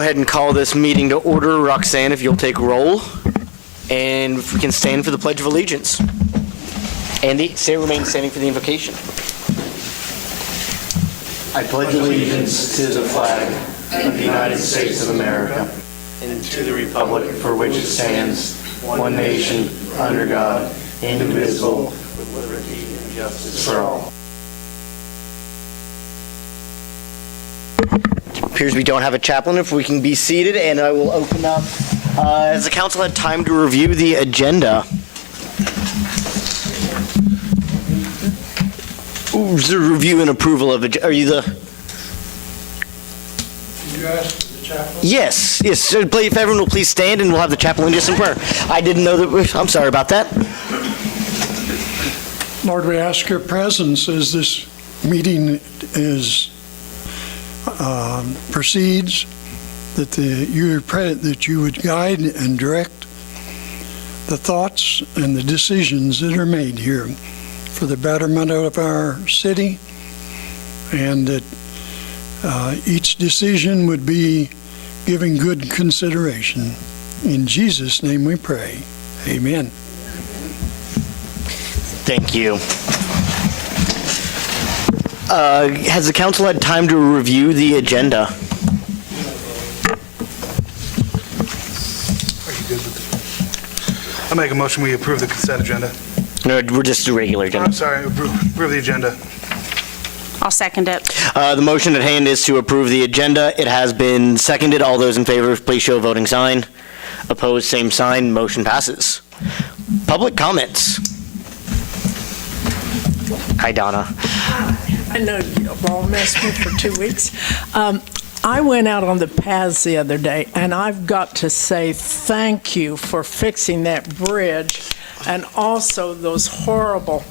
Go ahead and call this meeting to order. Roxanne, if you'll take roll, and if we can stand for the Pledge of Allegiance. Andy, remain standing for the invocation. I pledge allegiance to the flag of the United States of America and to the republic for which it stands, one nation, under God, indivisible, with liberty and justice for all. Appears we don't have a chaplain. If we can be seated, and I will open up. Has the council had time to review the agenda? Ooh, the review and approval of it. Are you the? Did you ask for the chaplain? Yes. So if everyone will please stand, and we'll have the chaplain lead us in prayer. I didn't know that. I'm sorry about that. Lord, we ask your presence as this meeting proceeds, that you would guide and direct the thoughts and the decisions that are made here for the betterment of our city, and that each decision would be given good consideration. In Jesus' name we pray. Amen. Thank you. Has the council had time to review the agenda? Are you good with it? I'll make a motion we approve the consent agenda. No, we're just a regular agenda. I'm sorry, approve the agenda. I'll second it. The motion at hand is to approve the agenda. It has been seconded. All those in favor, please show a voting sign. Opposed, same sign. Motion passes. Public comments. Hi, Donna. I know you've all missed me for 2 weeks. I went out on the paths the other day, and I've got to say thank you for fixing that bridge, and also those horrible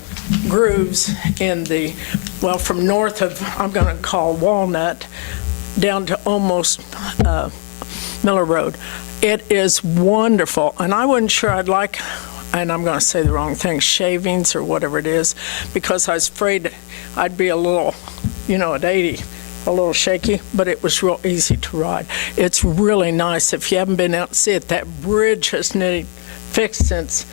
grooves in from north of, I'm going to call Walnut, down to almost Miller Road. It is wonderful, and I wasn't sure I'd like, and I'm going to say the wrong thing, shavings or whatever it is, because I was afraid I'd be a little, at 80, a little shaky, but it was real easy to ride. It's really nice. If you haven't been out to see it, that bridge has needed fixed since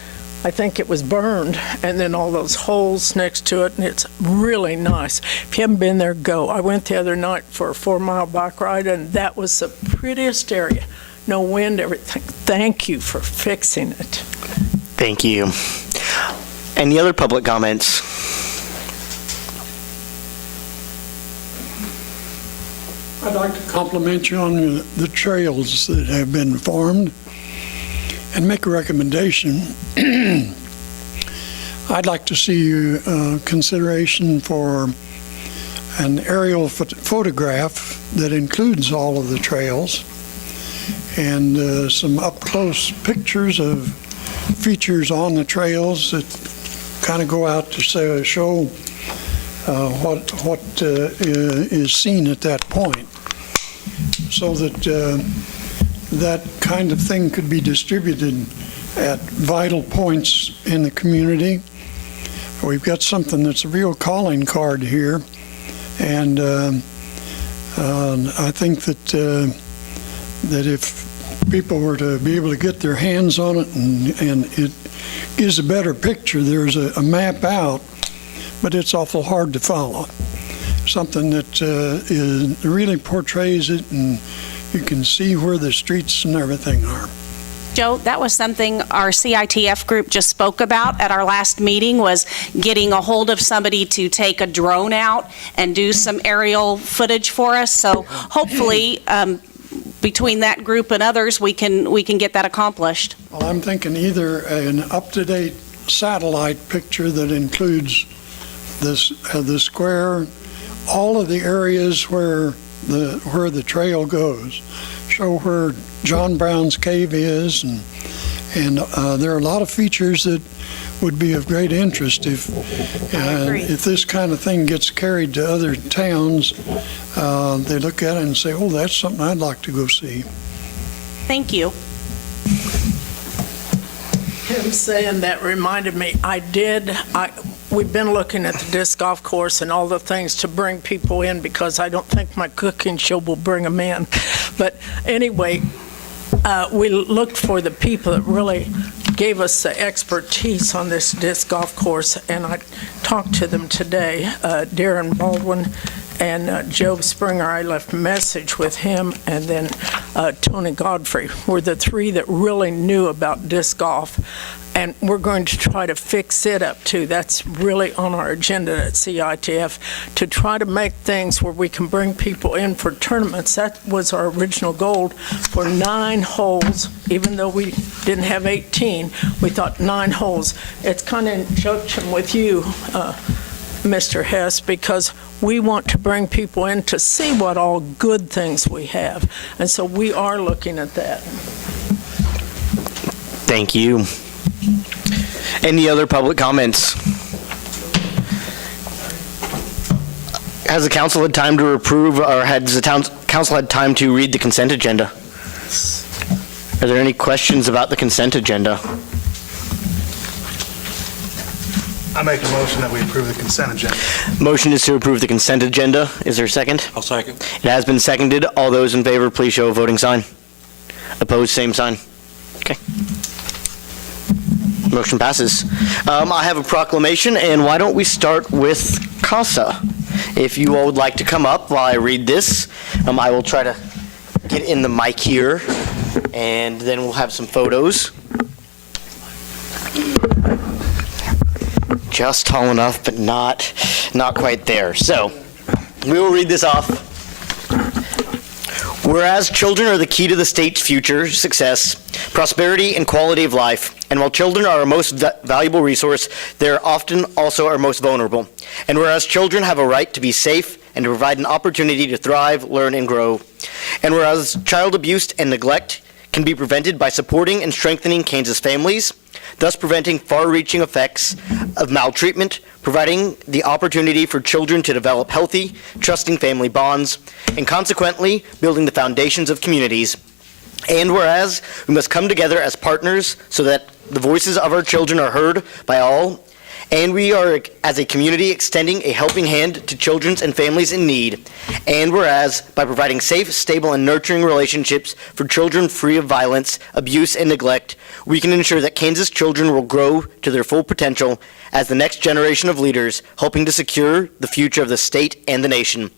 I think it was burned, and then all those holes next to it, and it's really nice. If you haven't been there, go. I went the other night for a 4-mile bike ride, and that was the prettiest area. No wind, everything. Thank you for fixing it. Thank you. Any other public comments? I'd like to compliment you on the trails that have been formed and make a recommendation. I'd like to see consideration for an aerial photograph that includes all of the trails and some up-close pictures of features on the trails that kind of go out to show what is seen at that point, so that that kind of thing could be distributed at vital points in the community. We've got something that's a real calling card here, and I think that if people were to be able to get their hands on it, and it gives a better picture. There's a map out, but it's awful hard to follow. Something that really portrays it, and you can see where the streets and everything are. Joe, that was something our CITF group just spoke about at our last meeting, was getting a hold of somebody to take a drone out and do some aerial footage for us. So hopefully, between that group and others, we can get that accomplished. Well, I'm thinking either an up-to-date satellite picture that includes the square, all of the areas where the trail goes, show where John Brown's Cave is, and there are a lot of features that would be of great interest if this kind of thing gets carried to other towns. They look at it and say, "Oh, that's something I'd like to go see." Thank you. Him saying that reminded me, we've been looking at the disc golf course and all the things to bring people in, because I don't think my cooking show will bring them in. But anyway, we looked for the people that really gave us the expertise on this disc golf course, and I talked to them today. Darren Baldwin and Joe Springer, I left a message with him, and then Tony Godfrey were the three that really knew about disc golf. And we're going to try to fix it up too. That's really on our agenda at CITF, to try to make things where we can bring people in for tournaments. That was our original goal, for 9 holes. Even though we didn't have 18, we thought 9 holes. It's kind of in conjunction with you, Mr. Hess, because we want to bring people in to see what all good things we have. And so we are looking at that. Thank you. Any other public comments? Has the council had time to approve, or has the council had time to read the consent agenda? Are there any questions about the consent agenda? I make a motion that we approve the consent agenda. Motion is to approve the consent agenda. Is there a second? I'll second. It has been seconded. All those in favor, please show a voting sign. Opposed, same sign. Okay. Motion passes. I have a proclamation, and why don't we start with CASA? If you all would like to come up while I read this, I will try to get in the mic here, and then we'll have some photos. Just tall enough, but not quite there. So, we will read this off. Whereas children are the key to the state's future success, prosperity, and quality of life, and while children are our most valuable resource, they are often also our most vulnerable. And whereas children have a right to be safe and to provide an opportunity to thrive, learn, and grow, and whereas child abuse and neglect can be prevented by supporting and strengthening Kansas families, thus preventing far-reaching effects of maltreatment, providing the opportunity for children to develop healthy, trusting family bonds, and consequently building the foundations of communities. And whereas we must come together as partners so that the voices of our children are heard by all, and we are, as a community, extending a helping hand to children and families in need. And whereas, by providing safe, stable, and nurturing relationships for children free of violence, abuse, and neglect, we can ensure that Kansas children will grow to their full potential as the next generation of leaders, helping to secure the future of the state and the nation.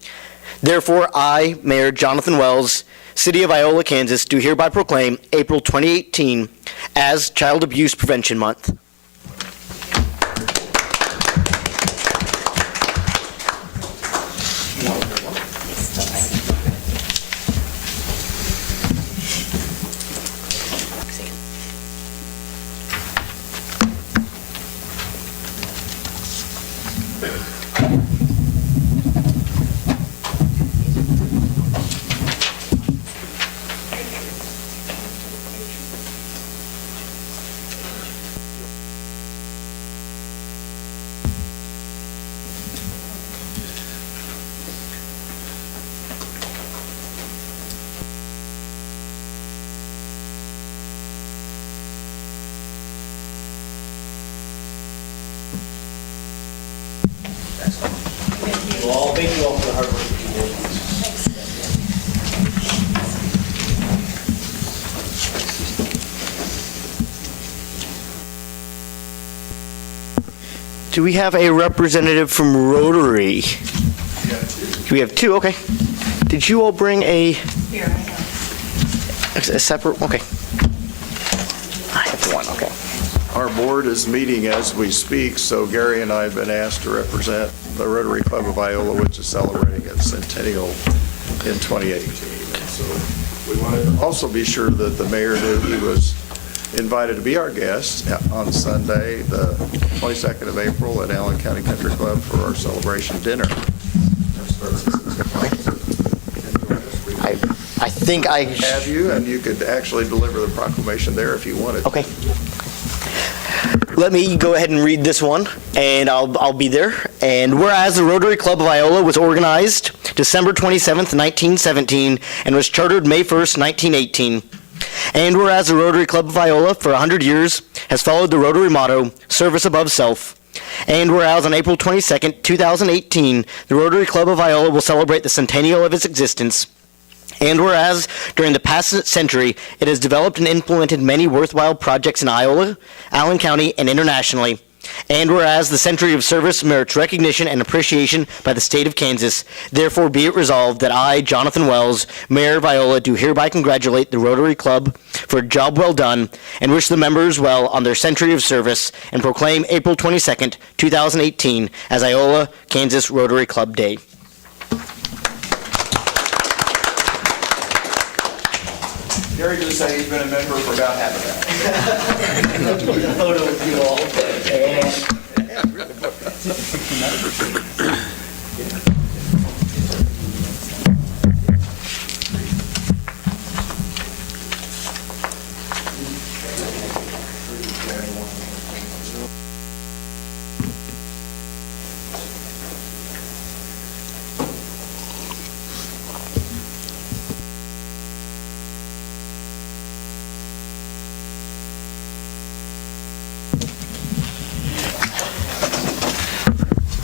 Therefore, I, Mayor Jonathan Wells, City of Iola, Kansas, do hereby proclaim April 2018 as Child Abuse Prevention Month. Well, thank you all for the hard work that you did. Do we have a representative from Rotary? We have two, okay. Did you all bring a... Here, I have. A separate, okay. I have one, okay. Our board is meeting as we speak, so Gary and I have been asked to represent the Rotary Club of Iola, which is celebrating its centennial in 2018. So we wanted to also be sure that the mayor knew he was invited to be our guest on Sunday, the 22nd of April at Allen County Country Club for our celebration dinner. I think I have you, and you could actually deliver the proclamation there if you wanted. Okay. Let me go ahead and read this one, and I'll be there. And whereas the Rotary Club of Iola was organized December 27th, 1917, and was chartered May 1st, 1918. And whereas the Rotary Club of Iola for 100 years has followed the Rotary motto, service above self. And whereas on April 22nd, 2018, the Rotary Club of Iola will celebrate the centennial of its existence. And whereas during the past century, it has developed and implemented many worthwhile projects in Iola, Allen County, and internationally. And whereas the century of service merits recognition and appreciation by the state of Kansas, therefore be it resolved that I, Jonathan Wells, Mayor of Iola, do hereby congratulate the Rotary Club for a job well done and wish the members well on their century of service and proclaim April 22nd, 2018 as Iola, Kansas Rotary Club Day. Gary just said he's been a member for about half an hour. Photo of you all.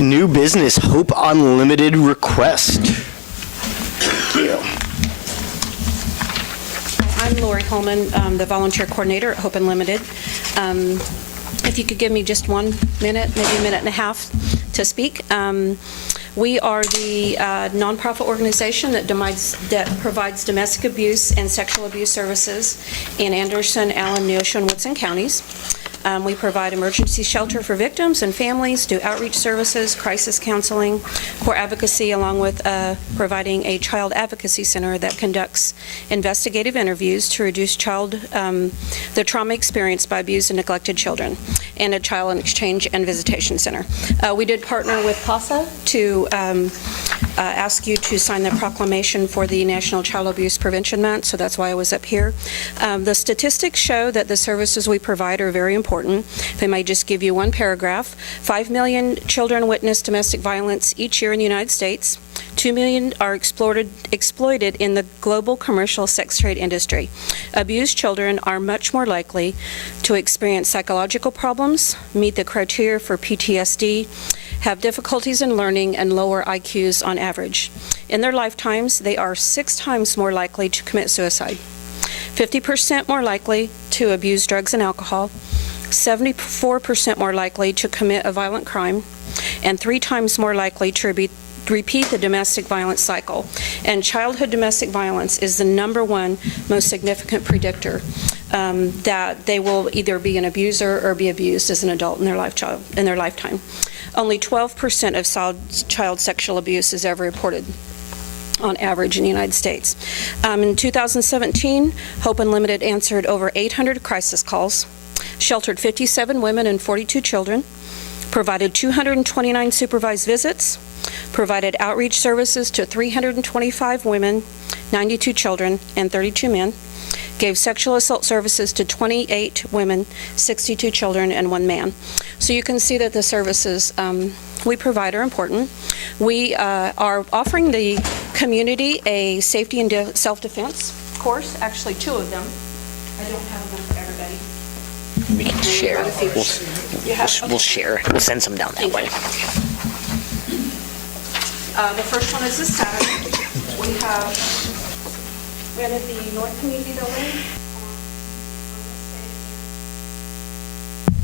New business, Hope Unlimited request. I'm Lori Holman, the volunteer coordinator at Hope Unlimited. If you could give me just 1 minute, maybe a minute and a half to speak. We are the nonprofit organization that provides domestic abuse and sexual abuse services in Anderson, Allen, Neosho, and Woodson counties. We provide emergency shelter for victims and families, do outreach services, crisis counseling, core advocacy, along with providing a child advocacy center that conducts investigative interviews to reduce the trauma experienced by abused and neglected children, and a child exchange and visitation center. We did partner with CASA to ask you to sign the proclamation for the National Child Abuse Prevention Month, so that's why I was up here. The statistics show that the services we provide are very important. If I might just give you one paragraph, 5 million children witness domestic violence each year in the United States. 2 million are exploited in the global commercial sex trade industry. Abused children are much more likely to experience psychological problems, meet the criteria for PTSD, have difficulties in learning, and lower IQs on average. In their lifetimes, they are 6 times more likely to commit suicide, 50% more likely to abuse drugs and alcohol, 74% more likely to commit a violent crime, and 3 times more likely to repeat the domestic violence cycle. And childhood domestic violence is the #1 most significant predictor that they will either be an abuser or be abused as an adult in their lifetime. Only 12% of child sexual abuse is ever reported on average in the United States. In 2017, Hope Unlimited answered over 800 crisis calls, sheltered 57 women and 42 children, provided 229 supervised visits, provided outreach services to 325 women, 92 children, and 32 men, gave sexual assault services to 28 women, 62 children, and 1 man. So you can see that the services we provide are important. We are offering the community a safety and self-defense course, actually 2 of them. I don't have enough for everybody. We can share. We'll share. We'll send some down that way. The first one is this Saturday. We have rented the North Community Building.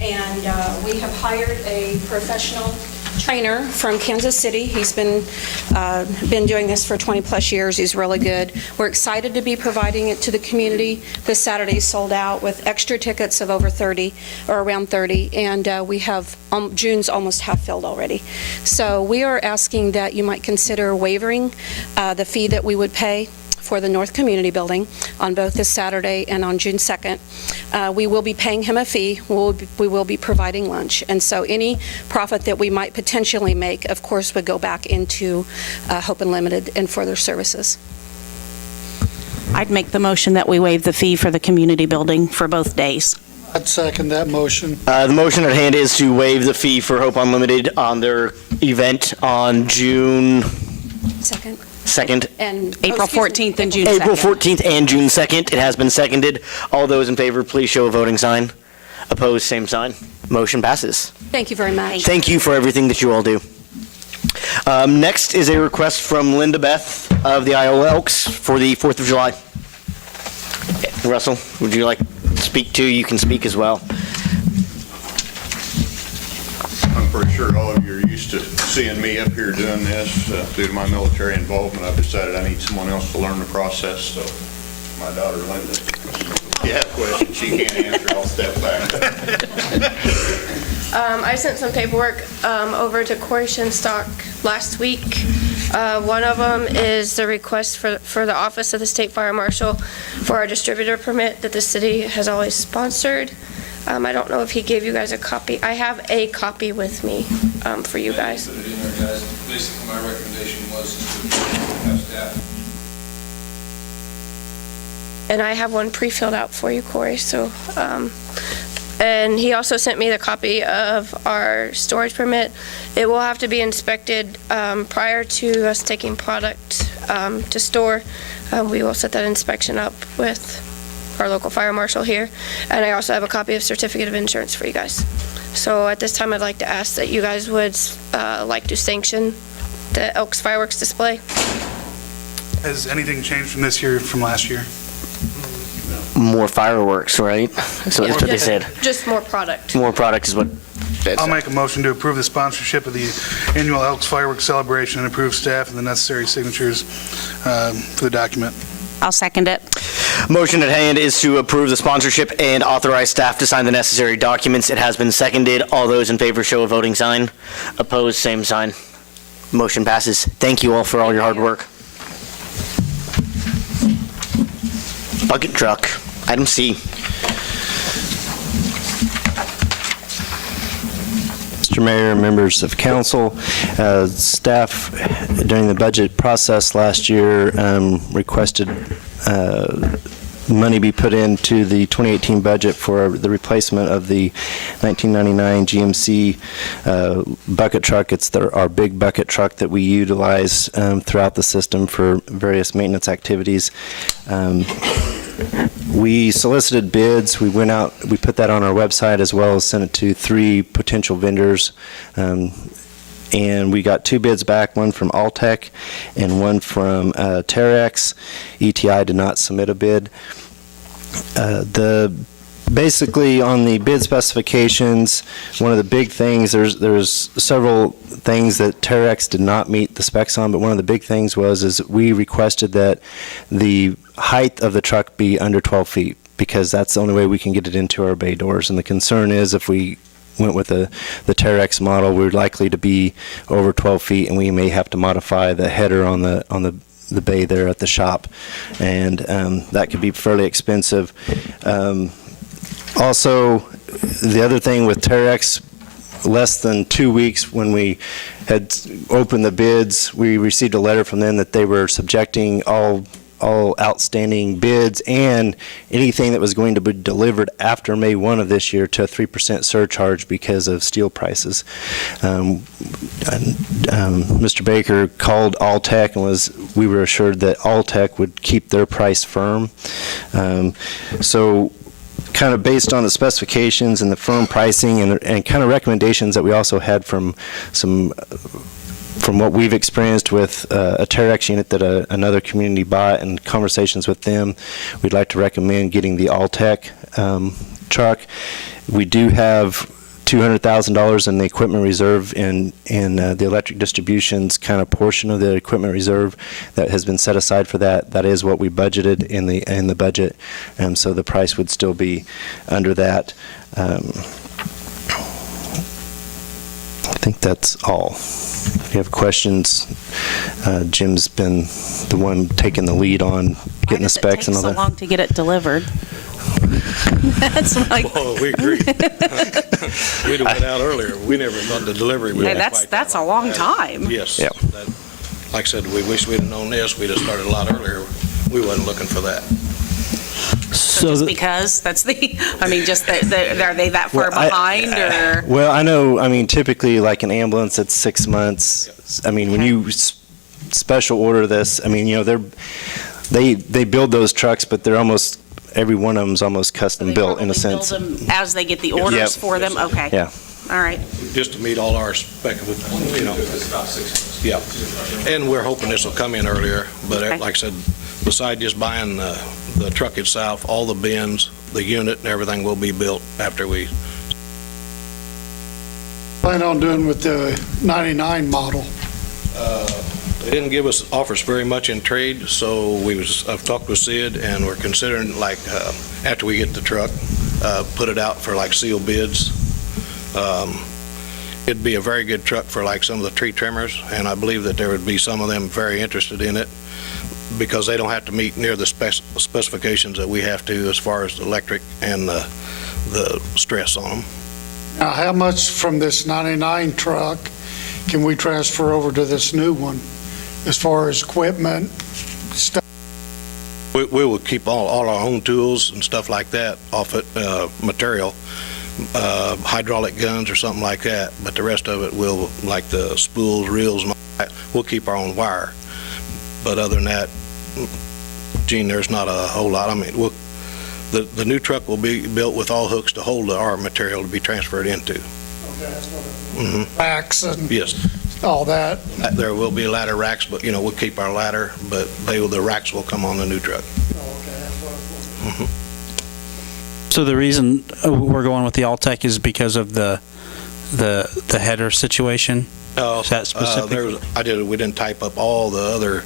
And we have hired a professional trainer from Kansas City. He's been doing this for 20 plus years. He's really good. We're excited to be providing it to the community. This Saturday sold out with extra tickets of over 30 or around 30, and we have June's almost half filled already. So we are asking that you might consider waiving the fee that we would pay for the North Community Building on both this Saturday and on June 2nd. We will be paying him a fee. We will be providing lunch. And so any profit that we might potentially make, of course, would go back into Hope Unlimited and further services. I'd make the motion that we waive the fee for the community building for both days. I'd second that motion. The motion at hand is to waive the fee for Hope Unlimited on their event on June 2nd. And April 14th and June 2nd. April 14th and June 2nd. It has been seconded. All those in favor, please show a voting sign. Opposed, same sign. Motion passes. Thank you very much. Thank you for everything that you all do. Next is a request from Linda Beth of the Iola Elks for the 4th of July. Russell, would you like to speak too? You can speak as well. I'm pretty sure all of you are used to seeing me up here doing this. Due to my military involvement, I've decided I need someone else to learn the process, so my daughter Linda, if you have questions she can't answer, I'll step back. I sent some paperwork over to Corey Shinstock last week. One of them is the request for the Office of the State Fire Marshal for our distributor permit that the city has always sponsored. I don't know if he gave you guys a copy. I have a copy with me for you guys. Put it in there, guys. Basically, my recommendation was to have staff. And I have one pre-filled out for you, Corey, so, and he also sent me the copy of our storage permit. It will have to be inspected prior to us taking product to store. We will set that inspection up with our local fire marshal here. And I also have a copy of certificate of insurance for you guys. So at this time, I'd like to ask that you guys would like to sanction the Elks fireworks display. Has anything changed from this year, from last year? More fireworks, right? So that's what they said. Just more product. More product is what they I'll said. make a motion to approve the sponsorship of the annual Elks Fireworks Celebration and approve staff and the necessary signatures for the document. I'll second it. Motion at hand is to approve the sponsorship and authorize staff to sign the necessary documents. It has been seconded. All those in favor show a voting sign. Opposed, same sign. Motion passes. Thank you all for all your hard work. Bucket truck, item C. Mr. Mayor, members of council, staff during the budget process last year requested money be put into the 2018 budget for the replacement of the 1999 GMC bucket truck. It's our big bucket truck that we utilize throughout the system for various maintenance activities. We solicited bids. We went out, we put that on our website as well as sent it to 3 potential vendors. And we got 2 bids back, one from Alltech and one from Terex. ETI did not submit a bid. Basically, on the bid specifications, one of the big things, there's several things that Terex did not meet the specs on, but one of the big things is we requested that the height of the truck be under 12 feet, because that's the only way we can get it into our bay doors. And the concern is if we went with the Terex model, we're likely to be over 12 feet, and we may have to modify the header on the bay there at the shop, and that could be fairly expensive. Also, the other thing with Terex, less than 2 weeks when we had opened the bids, we received a letter from them that they were subjecting all outstanding bids and anything that was going to be delivered after May 1 of this year to a 3% surcharge because of steel prices. Mr. Baker called Alltech and we were assured that Alltech would keep their price firm. So kind of based on the specifications and the firm pricing and kind of recommendations that we also had from what we've experienced with a Terex unit that another community bought and conversations with them, we'd like to recommend getting the Alltech truck. We do have $200,000 in the equipment reserve in the electric distributions kind of portion of the equipment reserve that has been set aside for that. That is what we budgeted in the budget, so the price would still be under that. I think that's all. If you have questions, Jim's been the one taking the lead on getting the specs and all Why that. does it take so long to get it delivered? That's like, Oh, we agree. We'd have went out earlier. We never thought the delivery would be quite that's a long time. Yes. Yeah. Like I said, we wish we'd have known this. We'd have started a lot earlier. We wasn't looking for that. So just because that's just are they that far behind or? Well, I know, typically like an ambulance, it's 6 months. When you special order this, they build those trucks, but they're almost every one of them's almost custom built in a sense. Build them as they get the orders Yep. for them? Okay. Yeah. All right. Just to meet all our spec, yeah. And we're hoping this will come in earlier, but Okay. like I said, besides just buying the truck itself, all the bins, the unit and everything will be built after we. Plan on doing with the 99 model. They didn't give us offers very much in trade, so I've talked with Sid, and we're considering, like, after we get the truck, put it out for like sealed bids. It'd be a very good truck for like some of the tree trimmers, and I believe that there would be some of them very interested in it because they don't have to meet near the specifications that we have to as far as the electric and the stress on them. Now, how much from this 99 truck can we transfer over to this new one as far as equipment, stuff? We will keep all our own tools and stuff like that off it, material, hydraulic guns or something like that, but the rest of it will, like the spools, reels, and all that, we'll keep our own wire. But other than that, Gene, there's not a whole lot. I mean, the new truck will be built with all hooks to hold our material to be transferred into. Racks and Yes, all that. there will be ladder racks, but, we'll keep our ladder, but the racks will come on the new truck. So the reason we're going with the Alltech is because of the header situation? Is that specific? We didn't type up all the other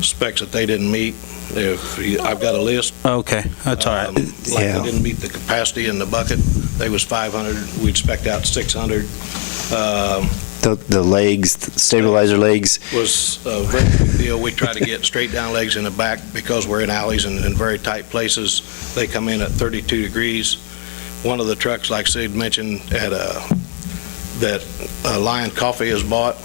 specs that they didn't meet. I've got a list. Okay, that's all right. Like they didn't meet the capacity in the bucket. They was 500. We'd spec'd out 600. The legs, the stabilizer legs. Was a very big deal. We try to get straight down legs in the back because we're in alleys and in very tight places. They come in at 32 degrees. One of the trucks, like Sid mentioned, that Lion Coffee has bought,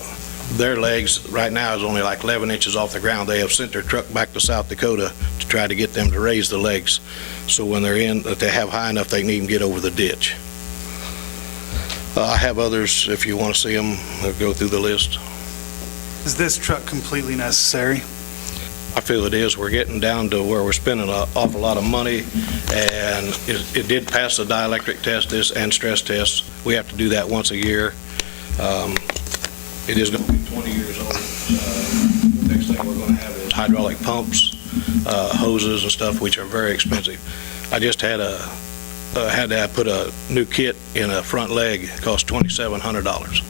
their legs right now is only like 11 inches off the ground. They have sent their truck back to South Dakota to try to get them to raise the legs. So when they're in, that they have high enough they can even get over the ditch. I have others, if you want to see them, I'll go through the list. Is this truck completely necessary? I feel it is. We're getting down to where we're spending an awful lot of money, and it did pass the dielectric test and stress test. We have to do that once a year. It is going to be 20 years old. The next thing we're going to have is hydraulic pumps, hoses and stuff, which are very expensive. I just had to put a new kit in a front leg. It cost $2,700.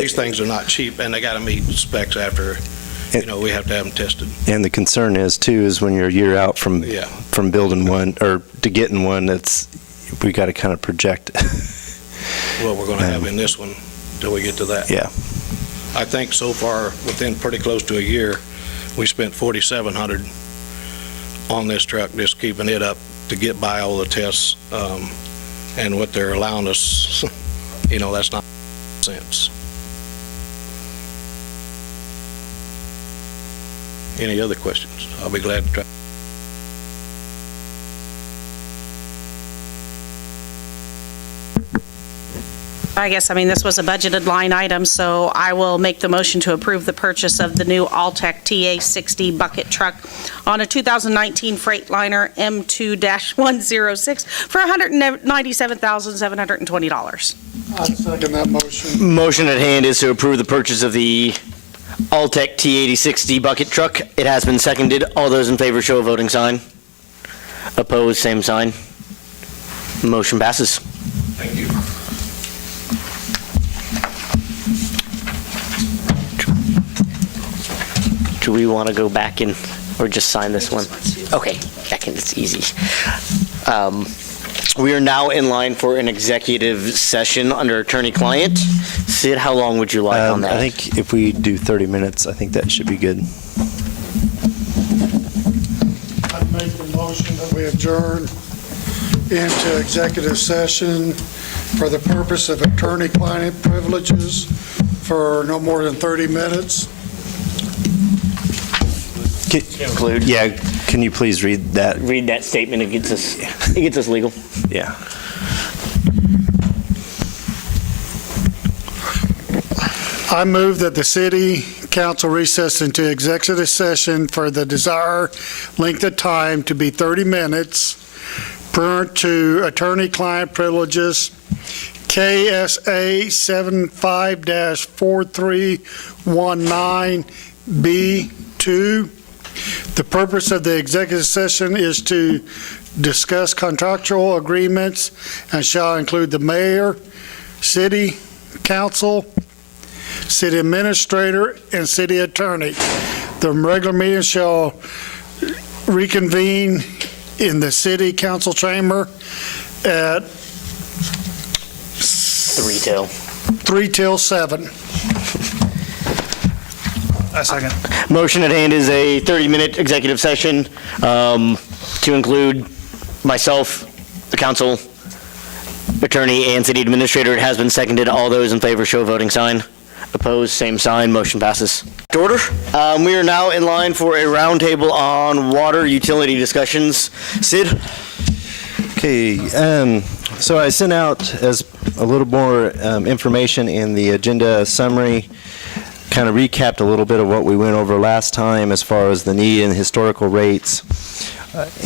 These things are not cheap, and they got to meet specs after, we have to have them tested. And the concern is too, is when you're a year out from building one or to getting one, we got to kind of project. What we're going to have in this one till we get to that. Yeah. I think so far, within pretty close to a year, we spent $4,700 on this truck, just keeping it up to get by all the tests, and what they're allowing us, that's not sense. Any other questions? I'll be glad to try. I guess, this was a budgeted line item, so I will make the motion to approve the purchase of the new Alltech TA60 bucket truck on a 2019 Freightliner M2-106 for $197,720. I second that motion. Motion at hand is to approve the purchase of the Alltech T8060 bucket truck. It has been seconded. All those in favor show a voting sign. Opposed, same sign. Motion passes. Thank you. Do we want to go back in or just sign this one? Okay, back in, it's easy. We are now in line for an executive session under attorney-client. Sid, how long would you like on that? I think if we do 30 minutes, I think that should be good. I'd make the motion that we adjourn into executive session for the purpose of attorney-client privileges for no more than 30 minutes. Include. Yeah, can you please read that? Read that statement. It gets us legal. Yeah. I move that the city council recess into executive session for the desired length of time to be 30 minutes pursuant to attorney-client privileges, KSA 75-4319B2. The purpose of the executive session is to discuss contractual agreements and shall include the mayor, city council, city administrator, and city attorney. The regular meeting shall reconvene in the city council chamber at 3 till 7. A second. Motion at hand is a 30-minute executive session to include myself, the council, attorney, and city administrator. It has been seconded. All those in favor show voting sign. Opposed, same sign. Motion passes. To order. We are now in line for a roundtable on water utility discussions. Sid? Okay, so I sent out as a little more information in the agenda summary, kind of recapped a little bit of what we went over last time as far as the need and historical rates,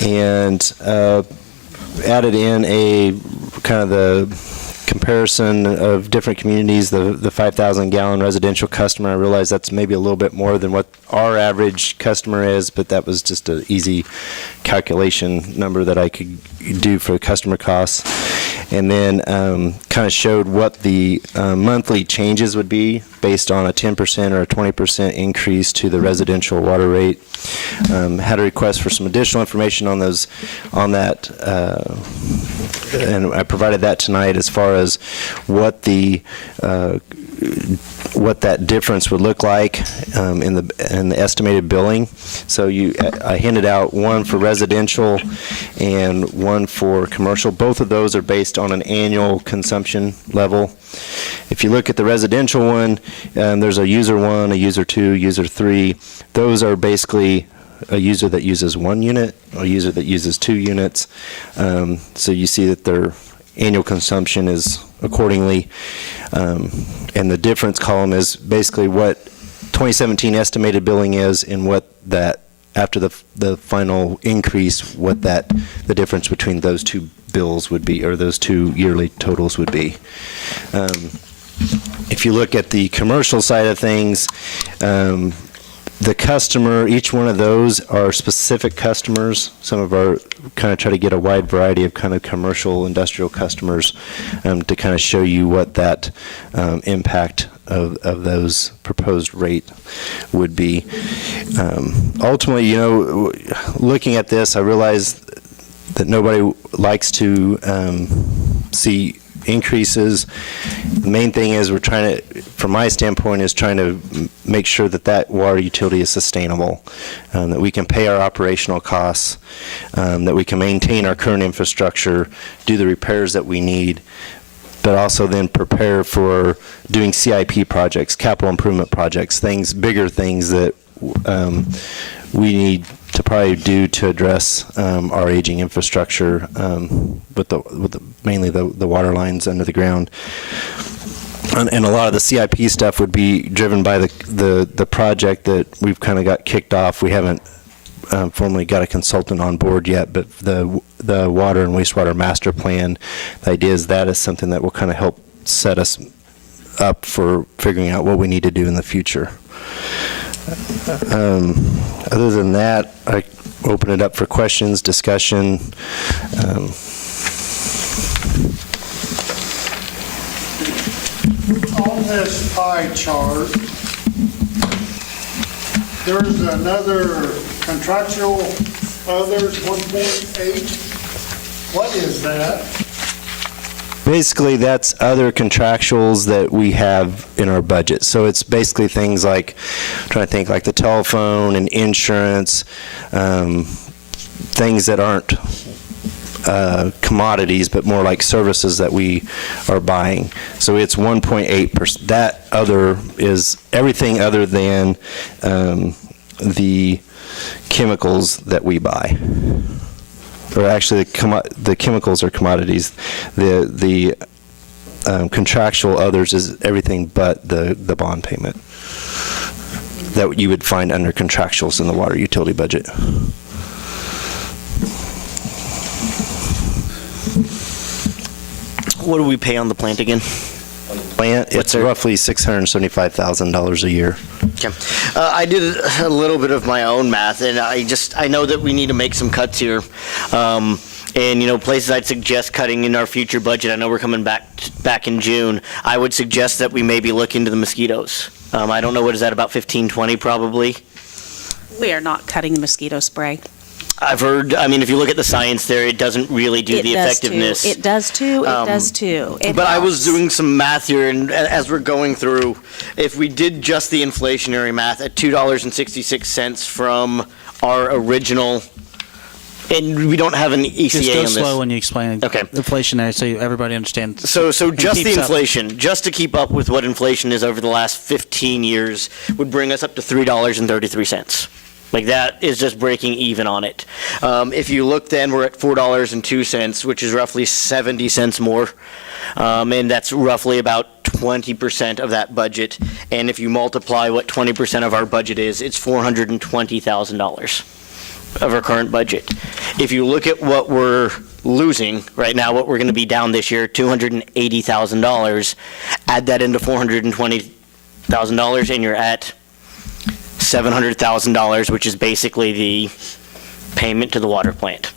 and added in a kind of the comparison of different communities, the 5,000 gallon residential customer. I realize that's maybe a little bit more than what our average customer is, but that was just an easy calculation number that I could do for customer costs. And then kind of showed what the monthly changes would be based on a 10% or a 20% increase to the residential water rate. Had a request for some additional information on that, and I provided that tonight as far as what that difference would look like in the estimated billing. So I handed out one for residential and one for commercial. Both of those are based on an annual consumption level. If you look at the residential one, there's a user 1, a user 2, user 3. Those are basically a user that uses 1 unit, a user that uses 2 units. So you see that their annual consumption is accordingly. And the difference column is basically what 2017 estimated billing is and what that, after the final increase, what the difference between those two bills would be, or those two yearly totals would be. If you look at the commercial side of things, the customer, each one of those are specific customers. Some of our kind of try to get a wide variety of kind of commercial, industrial customers to kind of show you what that impact of those proposed rate would be. Ultimately, you know, looking at this, I realize that nobody likes to see increases. The main thing is we're trying to, from my standpoint, is trying to make sure that water utility is sustainable, that we can pay our operational costs, that we can maintain our current infrastructure, do the repairs that we need, but also then prepare for doing CIP projects, capital improvement projects, bigger things that we need to probably do to address our aging infrastructure with mainly the water lines under the ground. And a lot of the CIP stuff would be driven by the project that we've kind of got kicked off. We haven't formally got a consultant on board yet, but the water and wastewater master plan, the idea is that is something that will kind of help set us up for figuring out what we need to do in the future. Other than that, I open it up for questions, discussion. On this pie chart, there's another contractual others, 1.8. What is that? Basically, that's other contractuals that we have in our budget. So it's basically things like, I'm trying to think, like the telephone and insurance, things that aren't commodities, but more like services that we are buying. So it's 1.8%. That other is everything other than the chemicals that we buy. Or actually, the chemicals are commodities. The contractual others is everything but the bond payment. that you would find under contractuals in the water utility budget. What do we pay on the plant again? Plant, it's roughly $675,000 a year. Okay. I did a little bit of my own math, and I know that we need to make some cuts here. And, you know, places I'd suggest cutting in our future budget, I know we're coming back in June, I would suggest that we maybe look into the mosquitoes. I don't know, what is that, about 15, 20 probably? We are not cutting the mosquito spray. I've heard, I mean, if you look at the science there, it doesn't really do the effectiveness. It does too, it does too. But I was doing some math here, and as we're going through, if we did just the inflationary math at $2.66 from our original, and we don't have an ECA Just go on this. slow when you explain it. Okay. Inflationary, so everybody understands. So and just the keeps up. inflation, just to keep up with what inflation is over the last 15 years, would bring us up to $3.33. Like, that is just breaking even on it. If you look then, we're at $4.02, which is roughly 70 cents more. And that's roughly about 20% of that budget. And if you multiply what 20% of our budget is, it's $420,000 of our current budget. If you look at what we're losing right now, what we're going to be down this year, $280,000, add that into $420,000, and you're at $700,000, which is basically the payment to the water plant.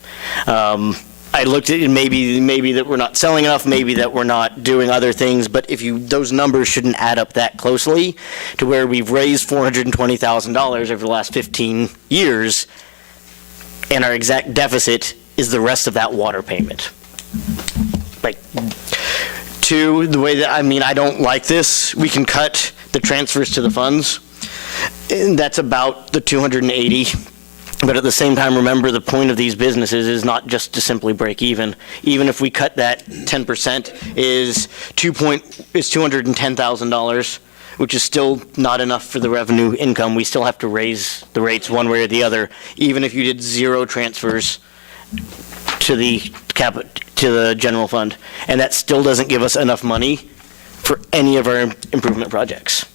I looked at it, maybe that we're not selling enough, maybe that we're not doing other things, but those numbers shouldn't add up that closely to where we've raised $420,000 over the last 15 years, and our exact deficit is the rest of that water payment. Like, the way that, I don't like this. We can cut the transfers to the funds, and that's about the 280. But at the same time, remember, the point of these businesses is not just to simply break even. Even if we cut that 10% is $210,000, which is still not enough for the revenue income. We still have to raise the rates one way or the other, even if you did zero transfers to the general fund. And that still doesn't give us enough money for any of our improvement projects.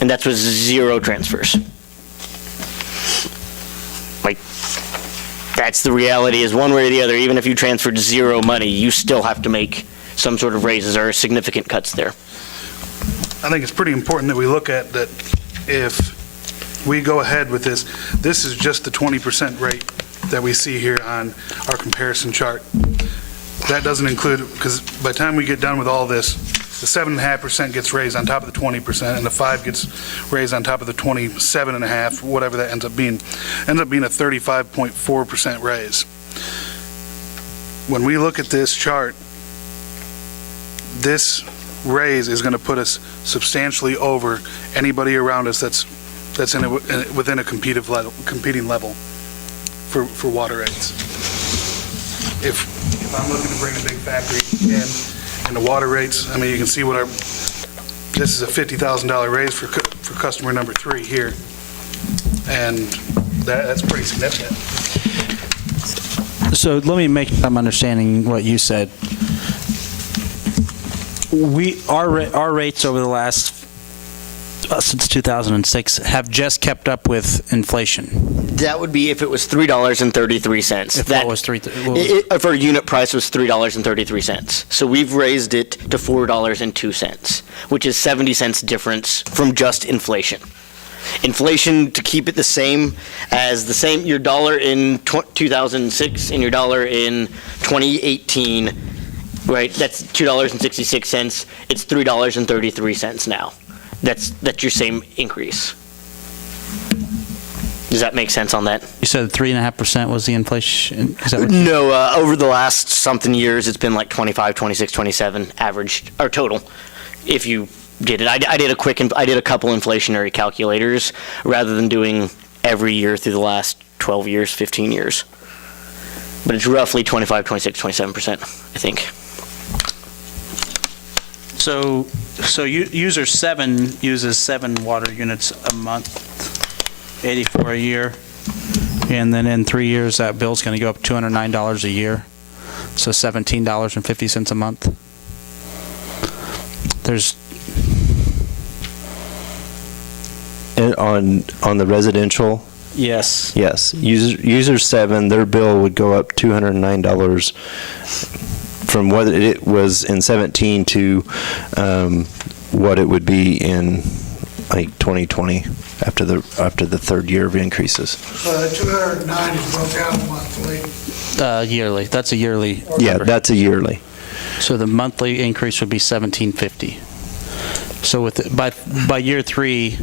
And that's with zero transfers. Like, that's the reality, is one way or the other, even if you transferred zero money, you still have to make some sort of raises or significant cuts there. I think it's pretty important that we look at that. If we go ahead with this, this is just the 20% rate that we see here on our comparison chart. That doesn't include, because by the time we get done with all this, the 7.5% gets raised on top of the 20%, and the 5 gets raised on top of the 27.5, whatever that ends up being a 35.4% raise. When we look at this chart, this raise is going to put us substantially over anybody around us that's within a competing level for water rates. If I'm looking to bring a big factory in, and the water rates, you can see this is a $50,000 raise for customer number 3 here, and that's pretty significant. So let me make sure I'm understanding what you said. Our rates over the last, since 2006, have just kept up with inflation. That would be if it was $3.33. If that was if our unit price was $3.33. So we've raised it to $4.02, which is 70 cents difference from just inflation. Inflation, to keep it the same as your dollar in 2006 and your dollar in 2018, right? That's $2.66. It's $3.33 now. That's your same increase. Does that make sense on that? You said 3.5% was the inflation? Is that what No, over the last something years, it's been like 25, 26, 27 average, or total, if you did it. I did a couple inflationary calculators rather than doing every year through the last 12 years, 15 years. But it's roughly 25, 26, 27%, I think. So user 7 uses 7 water units a month, 84 a year, and then in 3 years that bill's going to go up $209 a year, so $17.50 a month. And on the residential, Yes. yes. User 7, their bill would go up $209 from what it was in 17 to what it would be in like 2020 after the third year of increases. So the 209 is broke out monthly. Yearly. That's a yearly. Yeah, number. that's a yearly. So the monthly increase would be $1,750. So by year 3,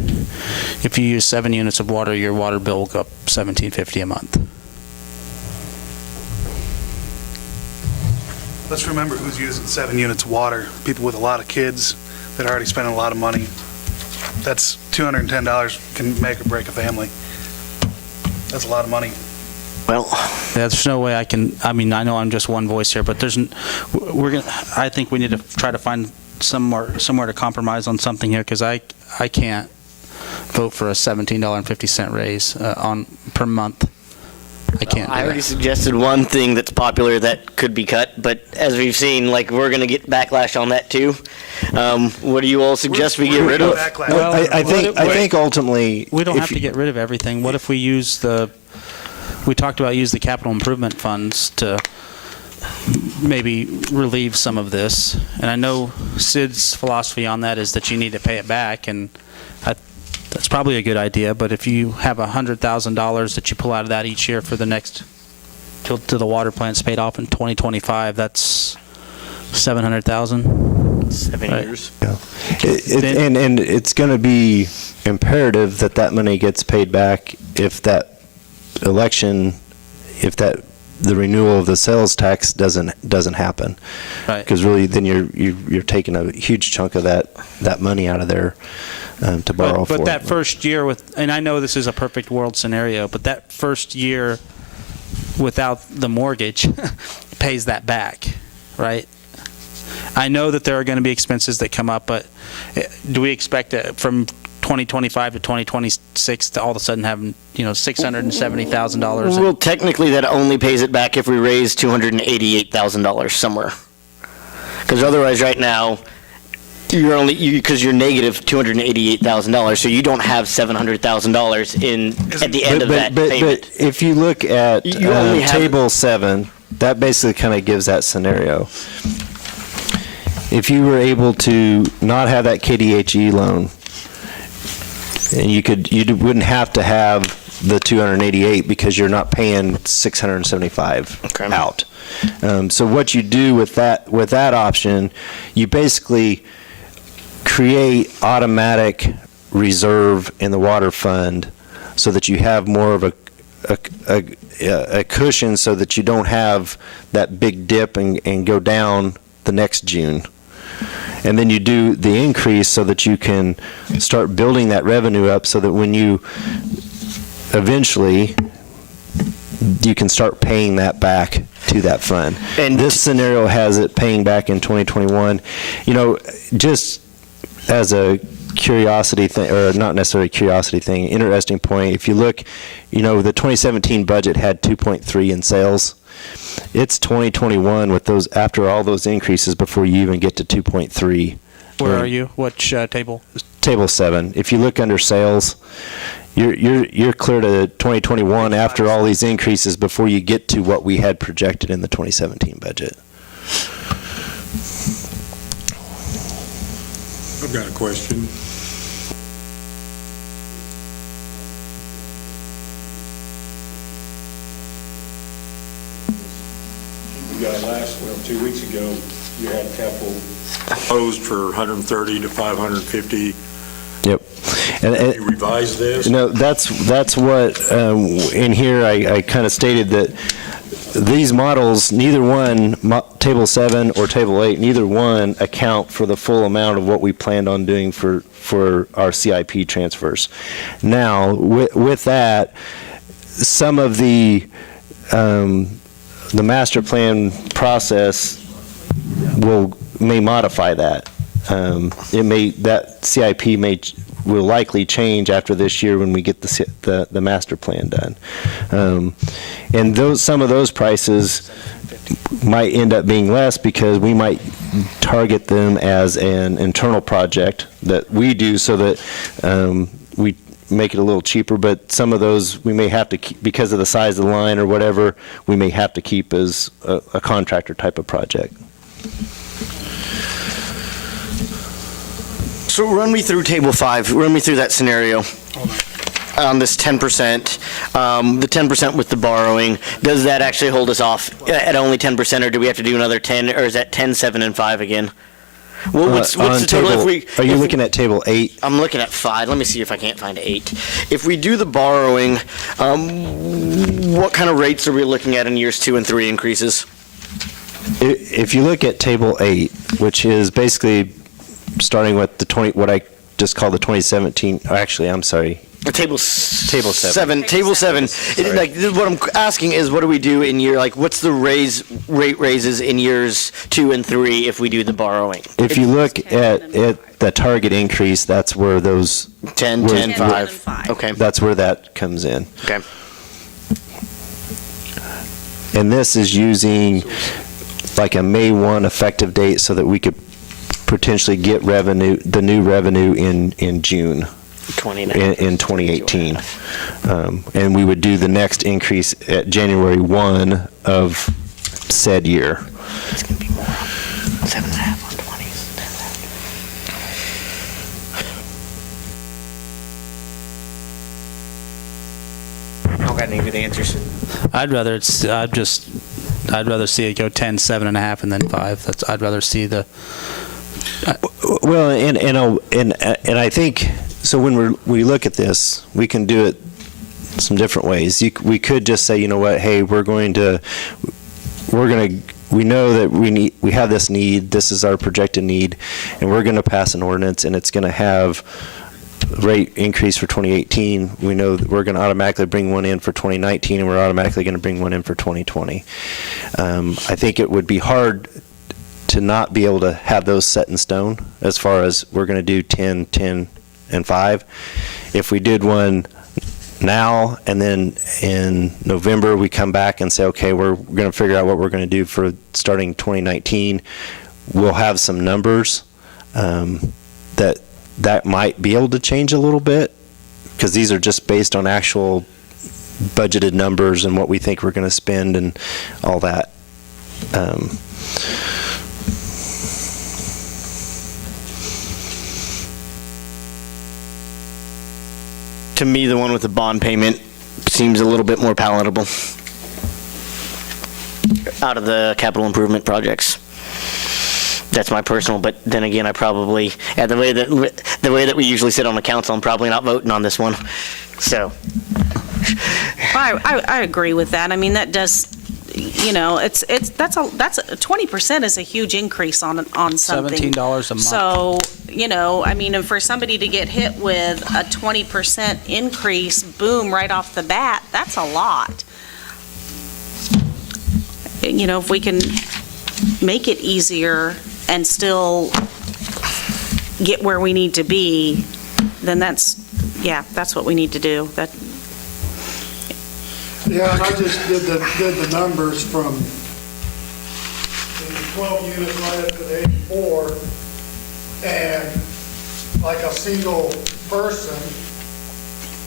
if you use 7 units of water, your water bill will go up $1,750 a month. Let's remember who's using 7 units of water. People with a lot of kids that are already spending a lot of money. That's $210 can make or break a family. That's a lot of money. Well, There's no way I know I'm just one voice here, but I think we need to try to find somewhere to compromise on something here, because I can't vote for a $17.50 raise per month. I can't do I already that. suggested one thing that's popular that could be cut, but as we've seen, like, we're going to get backlash on that too. What do you all suggest we get rid of? Well, I think ultimately, We don't if have to you- get rid of everything. What if we we talked about use the capital improvement funds to maybe relieve some of this. And I know Sid's philosophy on that is that you need to pay it back, and that's probably a good idea, but if you have $100,000 that you pull out of that each year for the next, till the water plant's paid off in 2025, that's $700,000. 7 Right. years. and it's going to be imperative that that money gets paid back if that election, the renewal of the sales tax doesn't happen. Right. Because really, then you're taking a huge chunk of that money out of there to borrow for. But that first year and I know this is a perfect world scenario, but that first year without the mortgage pays that back, right? I know that there are going to be expenses that come up, but do we expect from 2025 to 2026 to all of a sudden have, $670,000? Well, technically, that only pays it back if we raise $288,000 somewhere. Because otherwise, right now, because you're negative $288,000, so you don't have $700,000 at the end of that payment. But if you look at You only have- Table 7, that basically kind of gives that scenario. If you were able to not have that KDHE loan, and you wouldn't have to have the 288 because you're not paying 675 out. So what you do with that option, you basically create automatic reserve in the water fund so that you have more of a cushion so that you don't have that big dip and go down the next June. And then you do the increase so that you can start building that revenue up so that when you eventually you can start paying that back to that fund. And this scenario has it paying back in 2021. Just as a curiosity thing, or not necessarily a curiosity thing, interesting point, if you look, the 2017 budget had 2.3 in sales. It's 2021 with those, after all those increases, before you even get to 2.3. Where are you? Which table? Table 7. If you look under sales, you're clear to 2021 after all these increases before you get to what we had projected in the 2017 budget. I've got a question. You guys 2 weeks ago, you had capital proposed for 130 to 550. Yep. And you revised this? That's what, in here, I kind of stated that these models, neither one, Table 7 or Table 8, neither one account for the full amount of what we planned on doing for our CIP transfers. Now, with that, some of the master plan process may modify that. That CIP will likely change after this year when we get the master plan done. And some of those prices might end up being less because we might target them as an internal project that we do so that make it a little cheaper, but some of those we may have to keep, because of the size of the line or whatever, we may have to keep as a contractor type of project. So run me through table 5, run me through that scenario on this 10%, the 10% with the borrowing. Does that actually hold us off at only 10%, or do we have to do another 10, or is that 10, 7, and 5 again? Well, what's the total if we... Are you looking at table 8? I'm looking at 5. Let me see if I can't find 8. If we do the borrowing, what kind of rates are we looking at in years 2 and 3 increases? If you look at table 8, which is basically starting with what I just call the 2017, actually, I'm sorry. Table 7. Table 7. Like, what I'm asking is, what do we do in year, like, what's the rate raises in years 2 and 3 if we do the borrowing? If you look at the target increase, that's where those 10, 10, 5. Okay. That's where that comes in. Okay. And this is using like a May 1 effective date so that we could potentially get revenue, the new revenue in June. In 2018. And we would do the next increase at January 1 of said year. It's going to be more. 7.5 on 20s. I don't got any good answers. I'd rather see it go 10, 7.5, and then 5. I'd rather see the. Well, and I think. So when we look at this, we can do it some different ways. We could just say, you know what, hey, we know that we have this need, this is our projected need, and we're going to pass an ordinance, and it's going to have rate increase for 2018. We know that we're going to automatically bring one in for 2019, and we're automatically going to bring one in for 2020. I think it would be hard to not be able to have those set in stone as far as we're going to do 10, 10, and 5. If we did one now and then in November we come back and say, okay, we're going to figure out what we're going to do for starting 2019, we'll have some numbers that might be able to change a little bit, because these are just based on actual budgeted numbers and what we think we're going to spend and all that. To me, the one with the bond payment seems a little bit more palatable out of the capital improvement projects. That's my personal, but then again, I probably, the way that we usually sit on the council, I'm probably not voting on this one. So. I agree with that. I mean, that does, that's 20% is a huge increase on something. $17 a month. So, I mean, and for somebody to get hit with a 20% increase, boom, right off the bat, that's a lot. If we can make it easier and still get where we need to be, then that's what we need to do. Yeah, and I just did the numbers from the 12 units right up to 84, and like a single person,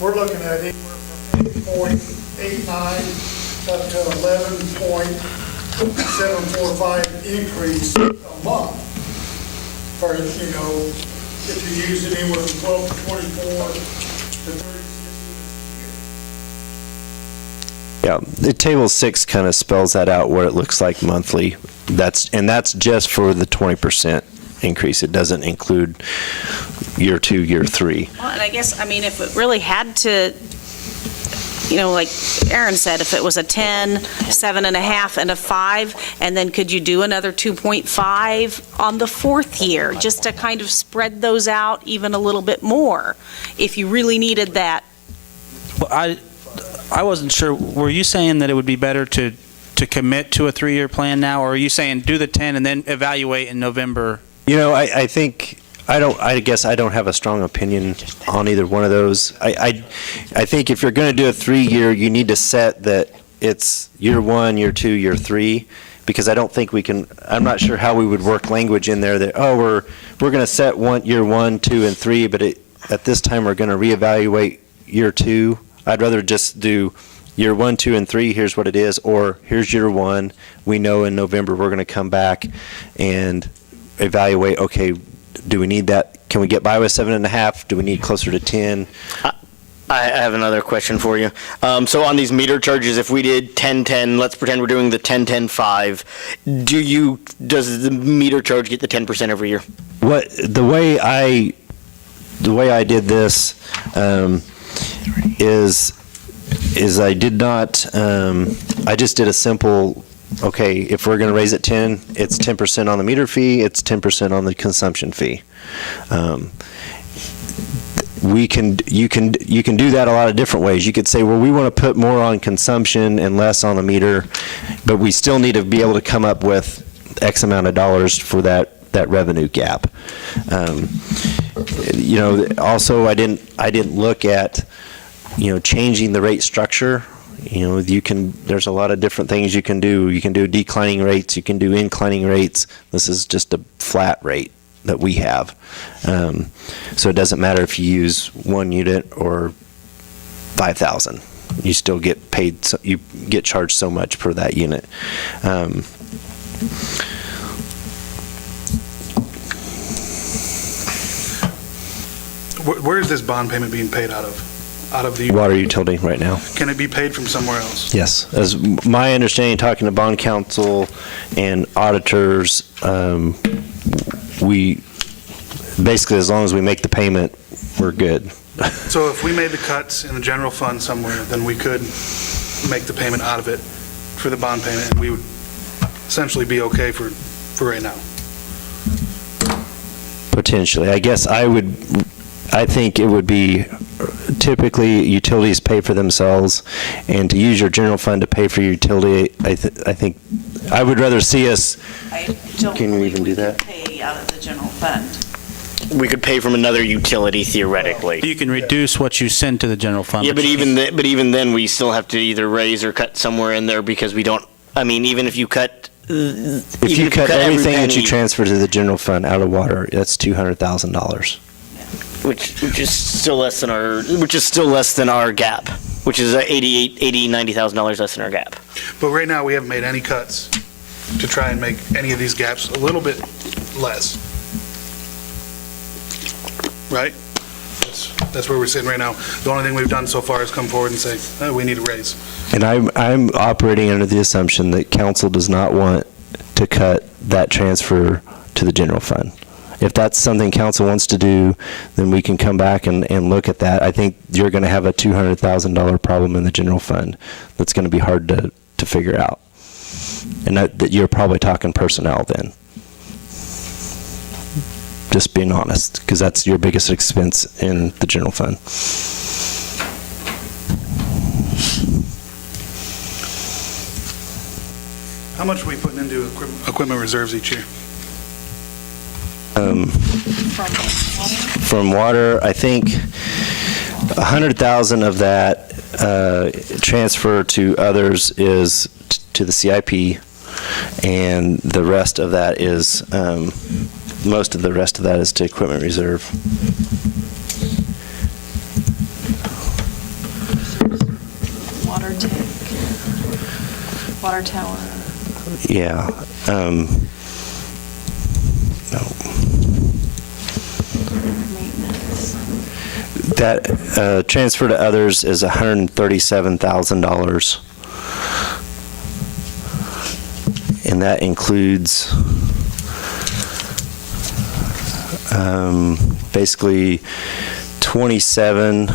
we're looking at anywhere from 8.89 up to 11.745 increase a month. For, if you use it anywhere from 12 to 24 to 36. Yeah, the table 6 kind of spells that out, what it looks like monthly. That's just for the 20% increase. It doesn't include year 2, year 3. Well, and I guess, if it really had to, like Aaron said, if it was a 10, 7.5, and a 5, and then could you do another 2.5 on the 4th year, just to kind of spread those out even a little bit more, if you really needed that? Well, I wasn't sure, were you saying that it would be better to commit to a 3-year plan now, or are you saying do the 10 and then evaluate in November? I think, I guess I don't have a strong opinion on either one of those. I think if you're going to do a 3-year, you need to set that it's year 1, year 2, year 3, because I don't think we can, I'm not sure how we would work language in there that, we're going to set year 1, 2, and 3, but at this time we're going to reevaluate year 2. I'd rather just do year 1, 2, and 3, here's what it is, or here's year 1. We know in November we're going to come back and evaluate, okay, do we need that? Can we get by with 7.5? Do we need closer to 10? I have another question for you. So on these meter charges, if we did 10-10, let's pretend we're doing the 10-10-5, does the meter charge get the 10% every year? The way I did this is I did not, I just did a simple, okay, if we're going to raise it 10, it's 10% on the meter fee, it's 10% on the consumption fee. You can do that a lot of different ways. You could say, well, we want to put more on consumption and less on the meter, but we still need to be able to come up with X amount of dollars for that revenue gap. Also, I didn't look at, changing the rate structure. There's a lot of different things you can do. You can do declining rates, you can do inclining rates. This is just a flat rate that we have. So it doesn't matter if you use 1 unit or 5,000. You still get paid, you get charged so much per that unit. Where is this bond payment being paid out of? Out of the water utility right now. Can it be paid from somewhere else? Yes. As my understanding, talking to bond counsel and auditors, we basically, as long as we make the payment, we're good. So if we made the cuts in the general fund somewhere, then we could make the payment out of it for the bond payment, and we would essentially be okay for right now. Potentially. I guess I think it would be typically utilities pay for themselves, and to use your general fund to pay for your utility, I think I would rather see us. Can we even do that? Pay out of the general fund. We could pay from another utility theoretically. You can reduce what you send to the general fund. Yeah, but even then, we still have to either raise or cut somewhere in there because we don't. I mean, even if you cut. If you cut everything that you transfer to the general fund out of water, that's $200,000. Which is still less than our gap, which is $90,000 less than our gap. But right now, we haven't made any cuts to try and make any of these gaps a little bit less. Right? That's where we're sitting right now. The only thing we've done so far is come forward and say, oh, we need a raise. And I'm operating under the assumption that council does not want to cut that transfer to the general fund. If that's something council wants to do, then we can come back and look at that. I think you're going to have a $200,000 problem in the general fund that's going to be hard to figure out. And that you're probably talking personnel then. Just being honest, because that's your biggest expense in the general fund. How much are we putting into equipment reserves each year? From water, I think 100,000 of that transfer to others is to the CIP, and the rest of that is most of the rest of that is to equipment reserve. Water tank, water tower. Yeah. No. Maintenance. That transfer to others is $137,000. And that includes basically 27